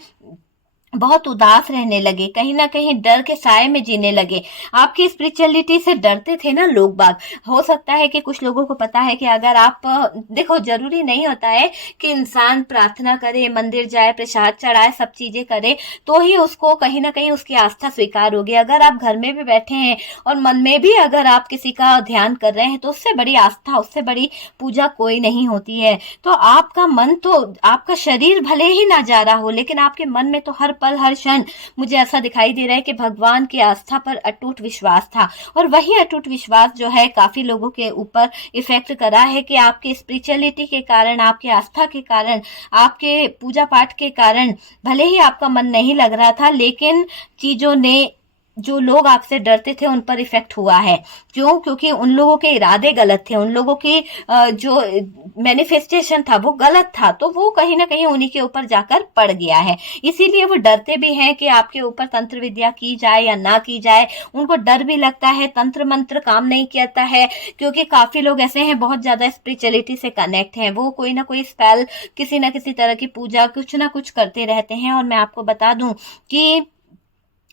बहुत उदास रहने लगे, कहीं ना कहीं डर के साए में जीने लगे। आपकी स्पिरिचुअलिटी से डरते थे ना लोग बाग। हो सकता है कि कुछ लोगों को पता है कि अगर आप देखो, जरूरी नहीं होता है कि इंसान प्रार्थना करे, मंदिर जाए, प्रसाद चढ़ाए, सब चीजें करे तो ही उसको कहीं ना कहीं उसकी आस्था स्वीकार होगी। अगर आप घर में भी बैठे हैं और मन में भी अगर आप किसी का ध्यान कर रहे हैं तो उससे बड़ी आस्था, उससे बड़ी पूजा कोई नहीं होती है। तो आपका मन, तो आपका शरीर भले ही ना जा रहा हो लेकिन आपके मन में तो हर पल हर क्षण मुझे ऐसा दिखाई दे रहा है कि भगवान की आस्था पर अटूट विश्वास था। और वही अटूट विश्वास जो है काफी लोगों के ऊपर इफेक्ट करा है कि आपके स्पिरिचुअलिटी के कारण, आपके आस्था के कारण, आपके पूजा पाठ के कारण भले ही आपका मन नहीं लग रहा था लेकिन चीजों ने, जो लोग आपसे डरते थे उन पर इफेक्ट हुआ है। क्यों? क्योंकि उन लोगों के इरादे गलत थे, उन लोगों की जो मैनिफेस्टेशन था वो गलत था, तो वो कहीं ना कहीं उन्हीं के ऊपर जाकर पड़ गया है। इसीलिए वो डरते भी हैं कि आपके ऊपर तंत्र विद्या की जाए या ना की जाए। उनको डर भी लगता है, तंत्र मंत्र काम नहीं करता है, क्योंकि काफी लोग ऐसे हैं बहुत ज्यादा स्पिरिचुअलिटी से कनेक्ट हैं, वो कोई ना कोई स्पेल, किसी ना किसी तरह की पूजा कुछ ना कुछ करते रहते हैं। और मैं आपको बता दूं कि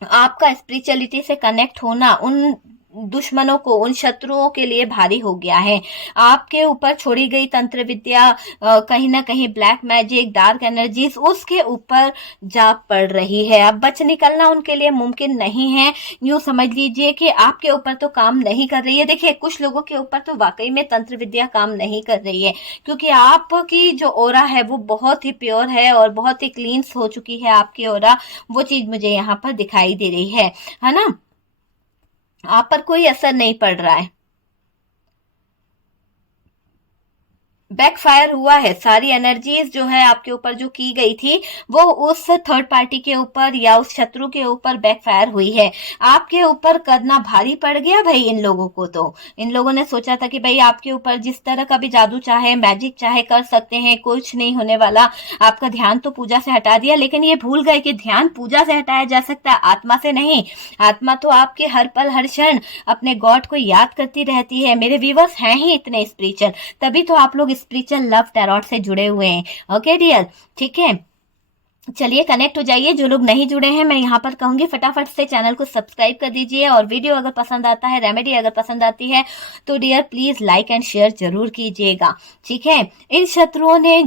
आपका स्पिरिचुअलिटी से कनेक्ट होना उन दुश्मनों को, उन शत्रुओं के लिए भारी हो गया है। आपके ऊपर छोड़ी गई तंत्र विद्या, कहीं ना कहीं ब्लैक मैजिक, डार्क एनर्जीज उसके ऊपर जा पड़ रही है। अब बच निकलना उनके लिए मुमकिन नहीं है। यूं समझ लीजिए कि आपके ऊपर तो काम नहीं कर रही है। देखिए, कुछ लोगों के ऊपर तो वाकई में तंत्र विद्या काम नहीं कर रही है, क्योंकि आपकी जो ओरा है वो बहुत ही प्योर है और बहुत ही क्लींस हो चुकी है आपकी ओरा। वो चीज मुझे यहाँ पर दिखाई दे रही है ना। आप पर कोई असर नहीं पड़ रहा है, बैकफायर हुआ है। सारी एनर्जीज जो है आपके ऊपर जो की गई थी वो उस थर्ड पार्टी के ऊपर या उस शत्रु के ऊपर बैकफायर हुई है। आपके ऊपर करना भारी पड़ गया भाई इन लोगों को। तो इन लोगों ने सोचा था कि भाई आपके ऊपर जिस तरह का भी जादू चाहे, मैजिक चाहे कर सकते हैं, कुछ नहीं होने वाला। आपका ध्यान तो पूजा से हटा दिया, लेकिन ये भूल गए कि ध्यान पूजा से हटाया जा सकता है, आत्मा से नहीं। आत्मा तो आपके हर पल हर क्षण अपने गॉड को याद करती रहती है। मेरे व्यूवर्स हैं ही इतने स्पिरिचुअल, तभी तो आप लोग स्पिरिचुअल लव टैरोट से जुड़े हुए हैं। ओके डियर, ठीक है, चलिए कनेक्ट हो जाइए। जो लोग नहीं जुड़े हैं मैं यहाँ पर कहूंगी फटाफट से चैनल को सब्सक्राइब कर दीजिए, और वीडियो अगर पसंद आता है, रेमेडी अगर पसंद आती है तो dear please like and share जरूर कीजिएगा। ठीक है, इन शत्रुओं ने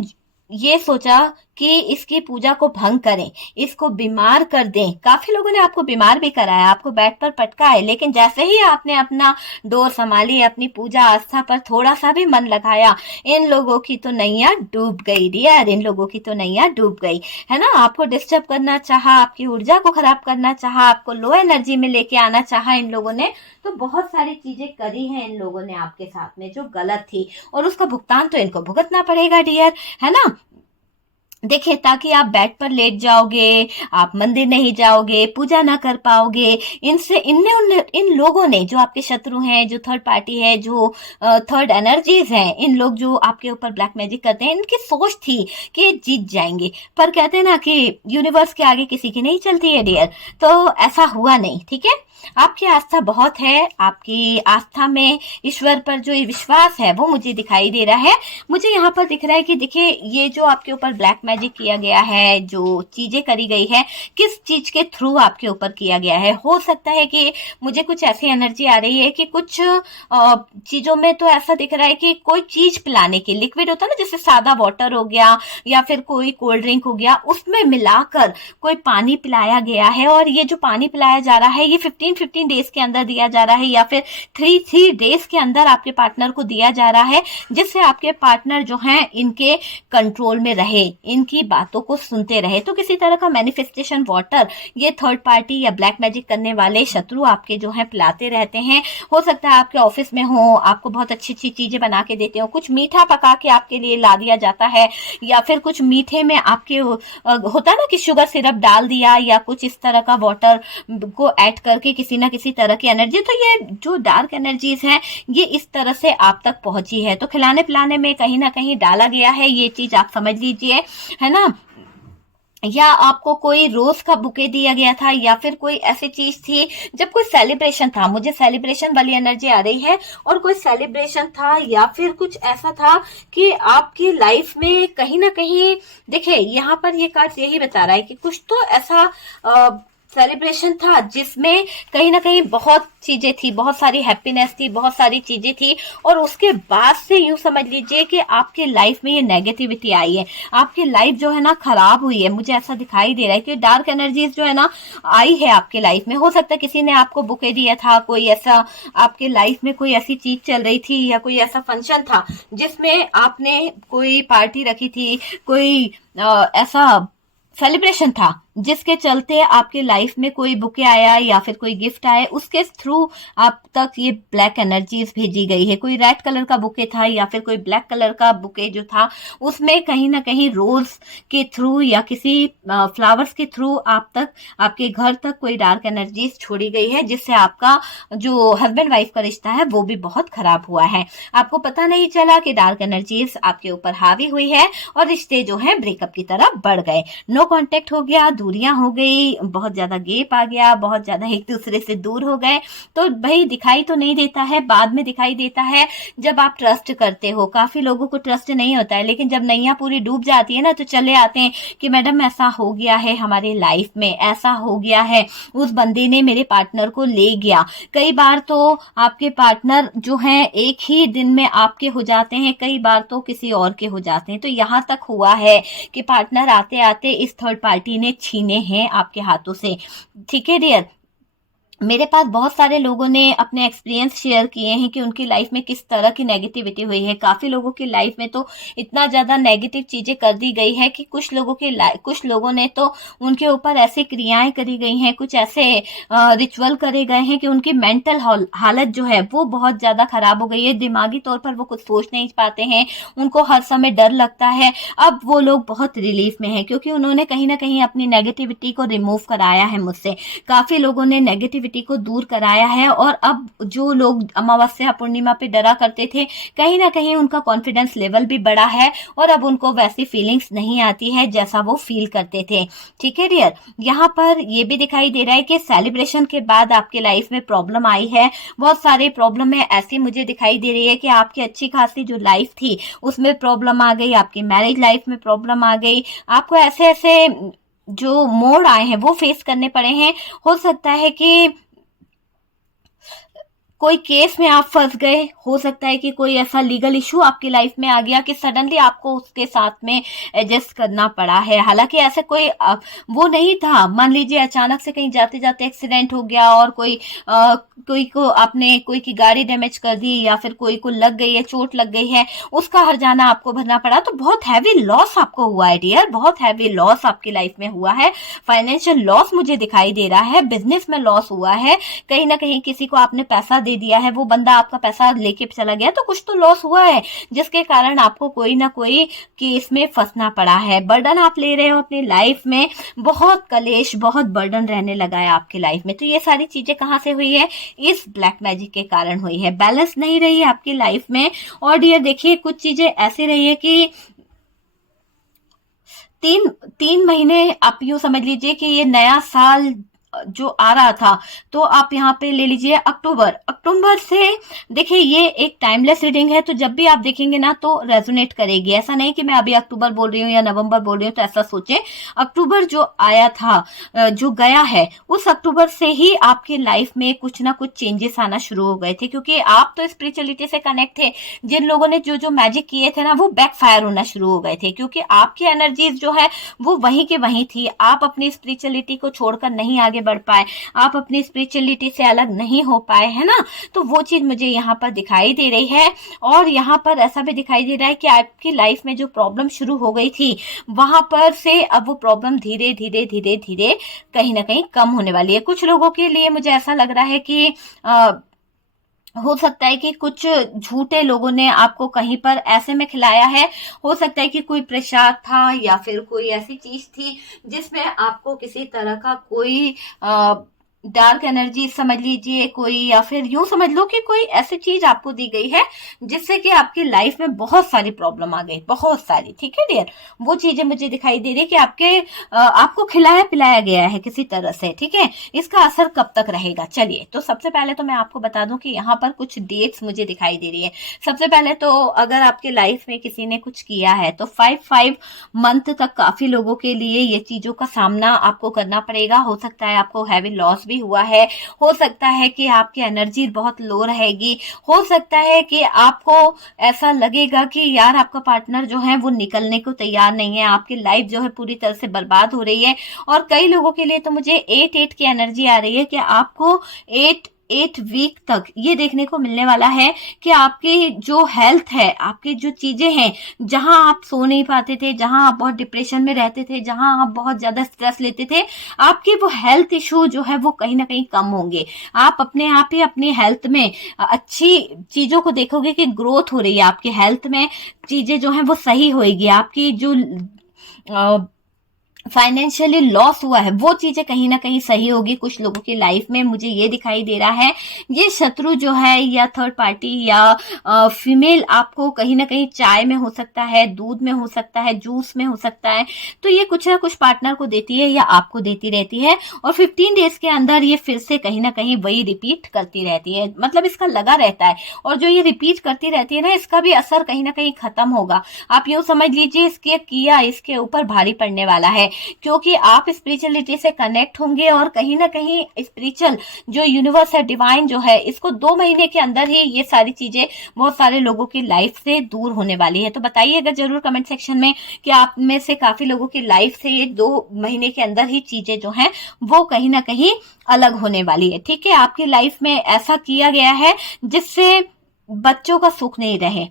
ये सोचा कि इसकी पूजा को भंग करें, इसको बीमार कर दें। काफी लोगों ने आपको बीमार भी कराया, आपको बेड पर पटकाए, लेकिन जैसे ही आपने अपना डोर संभाली, अपनी पूजा आस्था पर थोड़ा सा भी मन लगाया, इन लोगों की तो नैया डूब गई डियर, इन लोगों की तो नैया डूब गई, है ना। आपको डिस्टर्ब करना चाहा, आपकी ऊर्जा को खराब करना चाहा, आपको लो एनर्जी में लेके आना चाहा इन लोगों ने, तो बहुत सारी चीजें करी हैं इन लोगों ने आपके साथ में जो गलत थी, और उसका भुगतान तो इनको भुगतना पड़ेगा डियर, है ना। देखिए, ताकि आप बेड पर लेट जाओगे, आप मंदिर नहीं जाओगे, पूजा ना कर पाओगे, इनसे इन लोगों ने, जो आपके शत्रु हैं, जो थर्ड पार्टी है, जो थर्ड एनर्जीज हैं, इन लोग जो आपके ऊपर ब्लैक मैजिक करते हैं, इनकी सोच थी कि जीत जाएंगे। पर कहते हैं ना कि यूनिवर्स के आगे किसी की नहीं चलती है डियर, तो ऐसा हुआ नहीं। ठीक है, आपकी आस्था बहुत है, आपकी आस्था में ईश्वर पर जो विश्वास है वो मुझे दिखाई दे रहा है। मुझे यहाँ पर दिख रहा है कि देखिए, ये जो आपके ऊपर ब्लैक मैजिक किया गया है, जो चीजें करी गई है, किस चीज के थ्रू आपके ऊपर किया गया है। हो सकता है कि मुझे कुछ ऐसी एनर्जी आ रही है कि कुछ चीजों में तो ऐसा दिख रहा है कि कोई चीज पिलाने की, लिक्विड होता है ना, जैसे सादा वाटर हो गया या फिर कोई कोल्ड ड्रिंक हो गया, उसमें मिलाकर कोई पानी पिलाया गया है। और ये जो पानी पिलाया जा रहा है ये 15 डेज के अंदर दिया जा रहा है, या फिर 3 डेज के अंदर आपके पार्टनर को दिया जा रहा है, जिससे आपके पार्टनर जो हैं इनके कंट्रोल में रहे, इनकी बातों को सुनते रहे। तो किसी तरह का मैनिफेस्टेशन वाटर ये थर्ड पार्टी या ब्लैक मैजिक करने वाले शत्रु आपके जो है पिलाते रहते हैं। हो सकता है आपके ऑफिस में हो, आपको बहुत अच्छी अच्छी चीजें बना के देते हो, कुछ मीठा पका के आपके लिए ला दिया जाता है, या फिर कुछ मीठे में आपके होता है ना कि शुगर सिरप डाल दिया, या कुछ इस तरह का वाटर को ऐड करके किसी ना किसी तरह की एनर्जी। तो ये जो डार्क एनर्जीज हैं ये इस तरह से आप तक पहुंची है, तो खिलाने पिलाने में कहीं ना कहीं डाला गया है, ये चीज आप समझ लीजिए, है ना। या आपको कोई रोज का बुके दिया गया था, या फिर कोई ऐसी चीज थी जब कोई सेलिब्रेशन था, मुझे सेलिब्रेशन वाली एनर्जी आ रही है, और कोई सेलिब्रेशन था या फिर कुछ ऐसा था कि आपकी लाइफ में कहीं ना कहीं, देखिए यहाँ पर ये कार्ड यही बता रहा है कि कुछ तो ऐसा सेलिब्रेशन था जिसमें कहीं ना कहीं बहुत चीजें थी, बहुत सारी हैप्पीनेस थी, बहुत सारी चीजें थी, और उसके बाद से यूं समझ लीजिए कि आपके लाइफ में ये नेगेटिविटी आई है, आपकी लाइफ जो है ना खराब हुई है। मुझे ऐसा दिखाई दे रहा है कि डार्क एनर्जीज जो है ना आई है आपके लाइफ में। हो सकता है किसी ने आपको बुके दिया था, कोई ऐसा आपके लाइफ में कोई ऐसी चीज चल रही थी, या कोई ऐसा फंक्शन था जिसमें आपने कोई पार्टी रखी थी, कोई ऐसा सेलिब्रेशन था जिसके चलते आपके लाइफ में कोई बुके आया या फिर कोई गिफ्ट आया, उसके थ्रू आप तक ये ब्लैक एनर्जीज भेजी गई है। कोई रेड कलर का बुके था या फिर कोई ब्लैक कलर का बुके जो था उसमें कहीं ना कहीं रोज के थ्रू या किसी फ्लावर्स के थ्रू आप तक, आपके घर तक कोई डार्क एनर्जीज छोड़ी गई है, जिससे आपका जो हस्बैंड वाइफ का रिश्ता है वो भी बहुत खराब हुआ है। आपको पता नहीं चला कि डार्क एनर्जीज आपके ऊपर हावी हुई है और रिश्ते जो है ब्रेकअप की तरफ बढ़ गए, नो कांटेक्ट हो गया, दूरियां हो गई, बहुत ज्यादा गैप आ गया, बहुत ज्यादा एक दूसरे से दूर हो गए। तो भाई दिखाई तो नहीं देता है, बाद में दिखाई देता है जब आप ट्रस्ट करते हो। काफी लोगों को ट्रस्ट नहीं होता है, लेकिन जब नैया पूरी डूब जाती है ना तो चले आते हैं कि मैडम ऐसा हो गया है हमारी लाइफ में, ऐसा हो गया है, उस बंदे ने मेरे पार्टनर को ले गया। कई बार तो आपके पार्टनर जो है एक ही दिन में आपके हो जाते हैं, कई बार तो किसी और के हो जाते हैं। तो यहाँ तक हुआ है कि पार्टनर आते आते इस थर्ड पार्टी ने छीने हैं आपके हाथों से। ठीक है डियर, मेरे पास बहुत सारे लोगों ने अपने एक्सपीरियंस शेयर किए हैं कि उनकी लाइफ में किस तरह की नेगेटिविटी हुई है। काफी लोगों की लाइफ में तो इतना ज्यादा नेगेटिव चीजें कर दी गई है कि कुछ लोगों ने तो उनके ऊपर ऐसी क्रियाएं करी गई हैं, कुछ ऐसे रिचुअल करे गए हैं कि उनकी मेंटल हालत जो है वो बहुत ज्यादा खराब हो गई है। दिमागी तौर पर वो कुछ सोच नहीं पाते हैं, उनको हर समय डर लगता है। अब वो लोग बहुत रिलीफ में हैं क्योंकि उन्होंने कहीं ना कहीं अपनी नेगेटिविटी को रिमूव कराया है मुझसे। काफी लोगों ने नेगेटिविटी को दूर कराया है, और अब जो लोग अमावस्या पूर्णिमा पे डरा करते थे, कहीं ना कहीं उनका कॉन्फिडेंस लेवल भी बढ़ा है और अब उनको वैसी फीलिंग्स नहीं आती है जैसा वो फील करते थे। ठीक है डियर, यहाँ पर ये भी दिखाई दे रहा है कि सेलिब्रेशन के बाद आपके लाइफ में प्रॉब्लम आई है। बहुत सारे प्रॉब्लम है ऐसी मुझे दिखाई दे रही है कि आपकी अच्छी खासी जो लाइफ थी उसमें प्रॉब्लम आ गई, आपकी मैरिज लाइफ में प्रॉब्लम आ गई, आपको ऐसे ऐसे जो मोड़ आए हैं वो फेस करने पड़े हैं। हो सकता है कि कोई केस में आप फंस गए, हो सकता है कि कोई ऐसा लीगल इशू आपकी लाइफ में आ गया कि सडनली आपको उसके साथ में एडजस्ट करना पड़ा है। हालांकि ऐसे कोई वो नहीं था, मान लीजिए अचानक से कहीं जाते जाते एक्सीडेंट हो गया और कोई को आपने कोई की गाड़ी डैमेज कर दी या फिर कोई को लग गई है, चोट लग गई है, उसका हर्जाना आपको भरना पड़ा, तो बहुत हैवी लॉस आपको हुआ है डियर, बहुत हैवी लॉस आपकी लाइफ में हुआ है। फाइनेंशियल लॉस मुझे दिखाई दे रहा है, बिजनेस में लॉस हुआ है, कहीं ना कहीं किसी को आपने पैसा दे दिया है, वो बंदा आपका पैसा लेके चला गया, तो कुछ तो लॉस हुआ है जिसके कारण आपको कोई ना कोई केस में फंसना पड़ा है। बर्डन आप ले रहे हो अपनी लाइफ में, बहुत कलेश, बहुत बर्डन रहने लगा है आपकी लाइफ में। तो ये सारी चीजें कहां से हुई है? इस ब्लैक मैजिक के कारण हुई है। बैलेंस नहीं रही है आपकी लाइफ में। और डियर देखिए, कुछ चीजें ऐसी रही है कि तीन महीने आप यूं समझ लीजिए कि ये नया साल जो आ रहा था, तो आप यहाँ पे ले लीजिए अक्टूबर से। देखिए ये एक टाइमलेस रीडिंग है, तो जब भी आप देखेंगे ना तो रेजोनेट करेगी। ऐसा नहीं कि मैं अभी अक्टूबर बोल रही हूँ या नवंबर बोल रही हूँ तो ऐसा सोचें। अक्टूबर जो आया था, जो गया है, उस अक्टूबर से ही आपकी लाइफ में कुछ ना कुछ चेंजेस आना शुरू हो गए थे, क्योंकि आप तो स्पिरिचुअलिटी से कनेक्ट थे। जिन लोगों ने जो जो मैजिक किए थे ना, वो बैकफायर होना शुरू हो गए थे, क्योंकि आपकी एनर्जीज जो है वो वहीं के वहीं थी। आप अपनी स्पिरिचुअलिटी को छोड़कर नहीं आगे बढ़ पाए, आप अपनी स्पिरिचुअलिटी से अलग नहीं हो पाए, है ना। तो वो चीज मुझे यहाँ पर दिखाई दे रही है। और यहाँ पर ऐसा भी दिखाई दे रहा है कि आपकी लाइफ में जो प्रॉब्लम शुरू हो गई थी, वहां पर से अब वो प्रॉब्लम धीरे धीरे धीरे धीरे कहीं ना कहीं कम होने वाली है। कुछ लोगों के लिए मुझे ऐसा लग रहा है कि हो सकता है कि कुछ झूठे लोगों ने आपको कहीं पर ऐसे में खिलाया है। हो सकता है कि कोई प्रसाद था या फिर कोई ऐसी चीज थी जिसमें आपको किसी तरह का कोई डार्क एनर्जी समझ लीजिए कोई, या फिर यूं समझ लो कि कोई ऐसी चीज आपको दी गई है जिससे कि आपकी लाइफ में बहुत सारी प्रॉब्लम आ गई, बहुत सारी। ठीक है डियर, वो चीजें मुझे दिखाई दे रही है कि आपको खिलाया पिलाया गया है किसी तरह से। ठीक है, इसका असर कब तक रहेगा? चलिए, तो सबसे पहले तो मैं आपको बता दूं कि यहाँ पर कुछ डेट्स मुझे दिखाई दे रही है। सबसे पहले तो अगर आपके लाइफ में किसी ने कुछ किया है तो 5 मंथ तक काफी लोगों के लिए ये चीजों का सामना आपको करना पड़ेगा। हो सकता है आपको हैवी लॉस भी हुआ है, हो सकता है कि आपकी एनर्जी बहुत लो रहेगी, हो सकता है कि आपको ऐसा लगेगा कि यार आपका पार्टनर जो है वो निकलने को तैयार नहीं है, आपकी लाइफ जो है पूरी तरह से बर्बाद हो रही है। और कई लोगों के लिए तो मुझे 8 की एनर्जी आ रही है कि आपको 8 वीक तक ये देखने को मिलने वाला है कि आपकी जो हेल्थ है, आपकी जो चीजें हैं, जहां आप सो नहीं पाते थे, जहां आप बहुत डिप्रेशन में रहते थे, जहां आप बहुत ज्यादा स्ट्रेस लेते थे, आपके वो हेल्थ इशू जो है वो कहीं ना कहीं कम होंगे। आप अपने आप ही अपनी हेल्थ में अच्छी चीजों को देखोगे कि ग्रोथ हो रही है आपकी हेल्थ में, चीजें जो है वो सही होएगी। आपकी जो फाइनेंशियली लॉस हुआ है वो चीजें कहीं ना कहीं सही होगी कुछ लोगों की लाइफ में, मुझे ये दिखाई दे रहा है। ये शत्रु जो है या थर्ड पार्टी या फीमेल आपको कहीं ना कहीं चाय में हो सकता है, दूध में हो सकता है, जूस में हो सकता है, तो ये कुछ ना कुछ पार्टनर को देती है या आपको देती रहती है। और 15 डेज के अंदर ये फिर से कहीं ना कहीं वही रिपीट करती रहती है, मतलब इसका लगा रहता है। और जो ये रिपीट करती रहती है ना, इसका भी असर कहीं ना कहीं खत्म होगा। आप यूं समझ लीजिए इसके किया इसके ऊपर भारी पड़ने वाला है, क्योंकि आप स्पिरिचुअलिटी से कनेक्ट होंगे और कहीं ना कहीं स्पिरिचुअल जो यूनिवर्स है, डिवाइन जो है, इसको 2 महीने के अंदर ही ये सारी चीजें बहुत सारे लोगों की लाइफ से दूर होने वाली है। तो बताइएगा जरूर कमेंट सेक्शन में कि आप में से काफी लोगों की लाइफ से ये 2 महीने के अंदर ही चीजें जो हैं वो कहीं ना कहीं अलग होने वाली है। ठीक है, आपकी लाइफ में ऐसा किया गया है जिससे बच्चों का सुख नहीं रहे,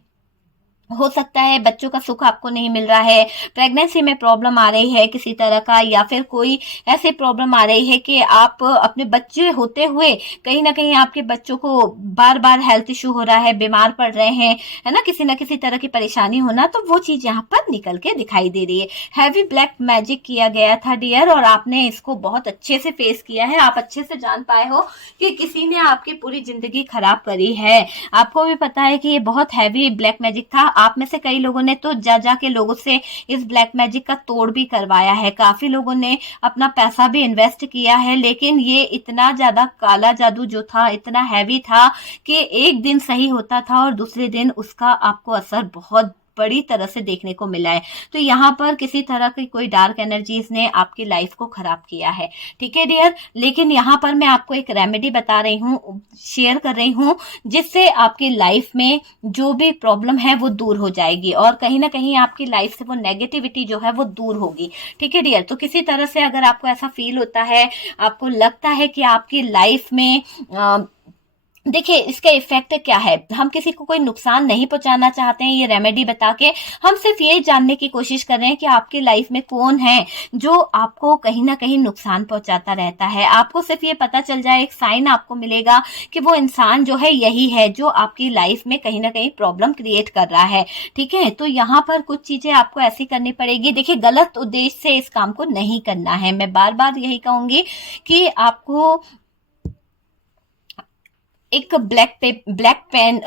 हो सकता है बच्चों का सुख आपको नहीं मिल रहा है, प्रेगनेंसी में प्रॉब्लम आ रही है किसी तरह का, या फिर कोई ऐसी प्रॉब्लम आ रही है कि आप अपने बच्चे होते हुए कहीं ना कहीं आपके बच्चों को बार बार हेल्थ इशू हो रहा है, बीमार पड़ रहे हैं, है ना किसी तरह की परेशानी होना, तो वो चीज यहाँ पर निकल के दिखाई दे रही है। हैवी ब्लैक मैजिक किया गया था डियर, और आपने इसको बहुत अच्छे से फेस किया है। आप अच्छे से जान पाए हो कि किसी ने आपकी पूरी जिंदगी खराब करी है। आपको भी पता है कि ये बहुत हैवी ब्लैक मैजिक था। आप में से कई लोगों ने तो जा के लोगों से इस ब्लैक मैजिक का तोड़ भी करवाया है, काफी लोगों ने अपना पैसा भी इन्वेस्ट किया है, लेकिन ये इतना ज्यादा काला जादू जो था, इतना हैवी था कि एक दिन सही होता था और दूसरे दिन उसका आपको असर बहुत बड़ी तरह से देखने को मिला है। तो यहाँ पर किसी तरह की कोई डार्क एनर्जीज ने आपकी लाइफ को खराब किया है। ठीक है डियर, लेकिन यहाँ पर मैं आपको एक रेमेडी बता रही हूँ, शेयर कर रही हूँ, जिससे आपकी लाइफ में जो भी प्रॉब्लम है वो दूर हो जाएगी और कहीं ना कहीं आपकी लाइफ से वो नेगेटिविटी जो है वो दूर होगी। ठीक है डियर, तो किसी तरह से अगर आपको ऐसा फील होता है, आपको लगता है कि आपकी लाइफ में देखिए इसका इफेक्ट क्या है, हम किसी को कोई नुकसान नहीं पहुंचाना चाहते हैं ये रेमेडी बता के, हम सिर्फ ये जानने की कोशिश कर रहे हैं कि आपकी लाइफ में कौन है जो आपको कहीं ना कहीं नुकसान पहुंचाता रहता है। आपको सिर्फ ये पता चल जाए, एक साइन आपको मिलेगा कि वो इंसान जो है यही है जो आपकी लाइफ में कहीं ना कहीं प्रॉब्लम क्रिएट कर रहा है। ठीक है, तो यहाँ पर कुछ चीजें आपको ऐसी करनी पड़ेगी। देखिए गलत उद्देश्य से इस काम को नहीं करना है, मैं बार बार यही कहूंगी कि आपको एक ब्लैक पेन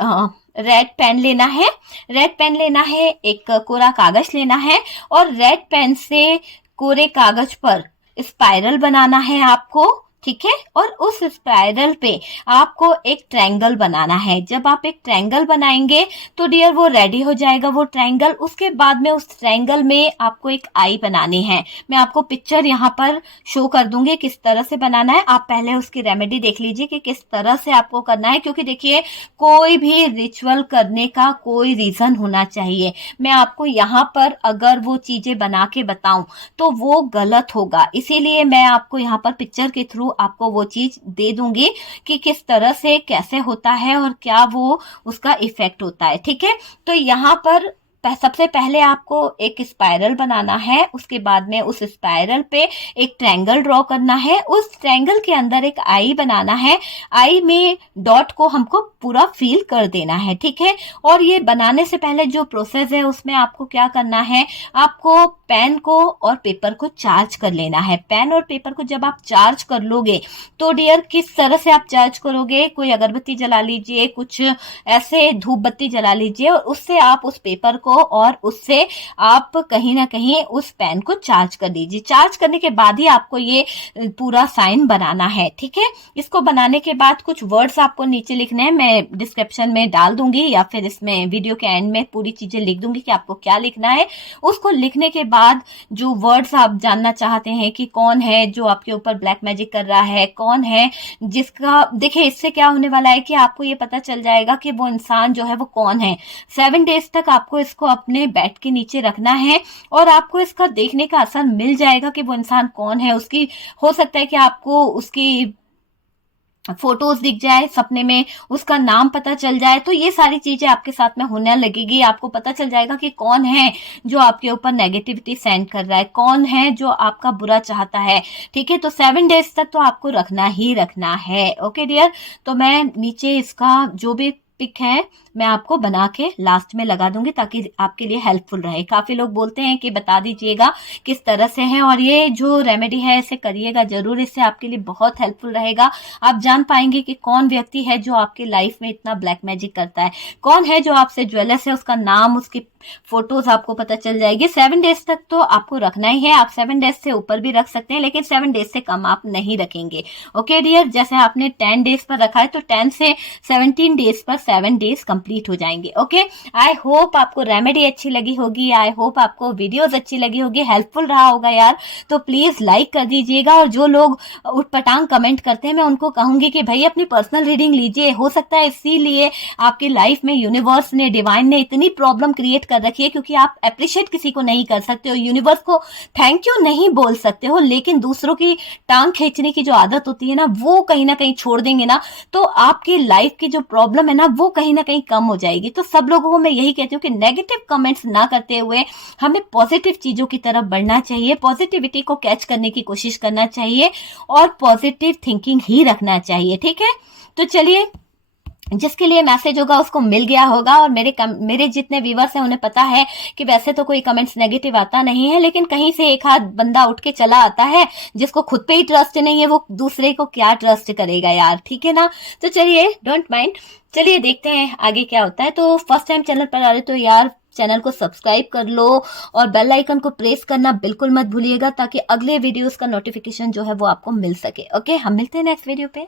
रेड पेन लेना है, रेड पेन लेना है, एक कोरा कागज लेना है और रेड पेन से कोरे कागज पर स्पाइरल बनाना है आपको। ठीक है, और उस स्पाइरल पे आपको एक ट्रायंगल बनाना है। जब आप एक ट्रायंगल बनाएंगे तो डियर वो रेडी हो जाएगा वो ट्रायंगल। उसके बाद में उस ट्रायंगल में आपको एक आई बनानी है। मैं आपको पिक्चर यहाँ पर शो कर दूंगी किस तरह से बनाना है। आप पहले उसकी रेमेडी देख लीजिए कि किस तरह से आपको करना है, क्योंकि देखिए कोई भी रिचुअल करने का कोई रीजन होना चाहिए। मैं आपको यहाँ पर अगर वो चीजें बना के बताऊं तो वो गलत होगा, इसीलिए मैं आपको यहाँ पर पिक्चर के थ्रू आपको वो चीज दे दूंगी कि किस तरह से कैसे होता है और क्या वो उसका इफेक्ट होता है। ठीक है, तो यहाँ पर सबसे पहले आपको एक स्पाइरल बनाना है, उसके बाद में उस स्पाइरल पे एक ट्रायंगल ड्रॉ करना है, उस ट्रायंगल के अंदर एक आई बनाना है, आई में डॉट को हमको पूरा फिल कर देना है, ठीक है। और ये बनाने से पहले जो प्रोसेस है उसमें आपको क्या करना है, आपको पेन को और पेपर को चार्ज कर लेना है। पेन और पेपर को जब आप चार्ज कर लोगे तो डियर किस तरह से आप चार्ज करोगे, कोई अगरबत्ती जला लीजिए, कुछ ऐसे धूप बत्ती जला लीजिए और उससे आप उस पेपर को और उससे आप कहीं ना कहीं उस पेन को चार्ज कर दीजिए। चार्ज करने के बाद ही आपको ये पूरा साइन बनाना है, ठीक है। इसको बनाने के बाद कुछ वर्ड्स आपको नीचे लिखने हैं, मैं डिस्क्रिप्शन में डाल दूंगी या फिर इसमें वीडियो के एंड में पूरी चीजें लिख दूंगी कि आपको क्या लिखना है। उसको लिखने के बाद जो वर्ड्स आप जानना चाहते हैं कि कौन है जो आपके ऊपर ब्लैक मैजिक कर रहा है, कौन है जिसका, देखिए इससे क्या होने वाला है कि आपको ये पता चल जाएगा कि वो इंसान जो है वो कौन है। 7 डेज तक आपको इसको अपने बेड के नीचे रखना है और आपको इसका देखने का असर मिल जाएगा कि वो इंसान कौन है। उसकी हो सकता है कि आपको उसकी फोटोज दिख जाए, सपने में उसका नाम पता चल जाए, तो ये सारी चीजें आपके साथ में होने लगेगी। आपको पता चल जाएगा कि कौन है जो आपके ऊपर नेगेटिविटी सेंड कर रहा है, कौन है जो आपका बुरा चाहता है, ठीक है। तो 7 डेज तक तो आपको रखना ही रखना है, ओके डियर। तो मैं नीचे इसका जो भी पिक है मैं आपको बना के लास्ट में लगा दूंगी ताकि आपके लिए हेल्पफुल रहे। काफी लोग बोलते हैं कि बता दीजिएगा किस तरह से है, और ये जो रेमेडी है इसे करिएगा जरूर, इससे आपके लिए बहुत हेल्पफुल रहेगा। आप जान पाएंगे कि कौन व्यक्ति है जो आपके लाइफ में इतना ब्लैक मैजिक करता है, कौन है जो आपसे ज्वेलर्स है, उसका नाम, उसकी फोटोज आपको पता चल जाएगी। 7 डेज तक तो आपको रखना ही है। आप 7 डेज से ऊपर भी रख सकते हैं लेकिन 7 डेज से कम आप नहीं रखेंगे, ओके डियर। जैसे आपने 10 डेज पर रखा है तो 10 से 17 डेज पर 7 डेज कंप्लीट हो जाएंगे, ओके। आई होप आपको रेमेडी अच्छी लगी होगी, आई होप आपको वीडियोस अच्छी लगी होगी, हेल्पफुल रहा होगा यार। तो प्लीज लाइक कर दीजिएगा, और जो लोग उठपटांग कमेंट करते हैं मैं उनको कहूंगी कि भाई अपनी पर्सनल रीडिंग लीजिए। हो सकता है इसीलिए आपकी लाइफ में यूनिवर्स ने, डिवाइन ने इतनी प्रॉब्लम क्रिएट कर रखी है क्योंकि आप अप्रिशिएट किसी को नहीं कर सकते हो, यूनिवर्स को थैंक यू नहीं बोल सकते हो, लेकिन दूसरों की टांग खींचने की जो आदत होती है ना वो कहीं ना कहीं छोड़ देंगे ना तो आपकी लाइफ की जो प्रॉब्लम है ना वो कहीं ना कहीं कम हो जाएगी। तो सब लोगों को मैं यही कहती हूँ कि नेगेटिव कमेंट्स ना करते हुए हमें पॉजिटिव चीजों की तरफ बढ़ना चाहिए, पॉजिटिविटी को कैच करने की कोशिश करना चाहिए और पॉजिटिव थिंकिंग ही रखना चाहिए, ठीक है। तो चलिए, जिसके लिए मैसेज होगा उसको मिल गया होगा, और मेरे जितने व्यूवर्स हैं उन्हें पता है कि वैसे तो कोई कमेंट्स नेगेटिव आता नहीं है, लेकिन कहीं से एक हाथ बंदा उठ के चला आता है जिसको खुद पे ही ट्रस्ट नहीं है, वो दूसरे को क्या ट्रस्ट करेगा यार, ठीक है ना। तो चलिए, डोंट माइंड, चलिए देखते हैं आगे क्या होता है। तो फर्स्ट टाइम चैनल पर आ रहे तो यार चैनल को सब्सक्राइब कर लो और बेल आइकन को प्रेस करना बिल्कुल मत भूलिएगा ताकि अगले वीडियोस का नोटिफिकेशन जो है वो आपको मिल सके, ओके। हम मिलते हैं नेक्स्ट वीडियो पे।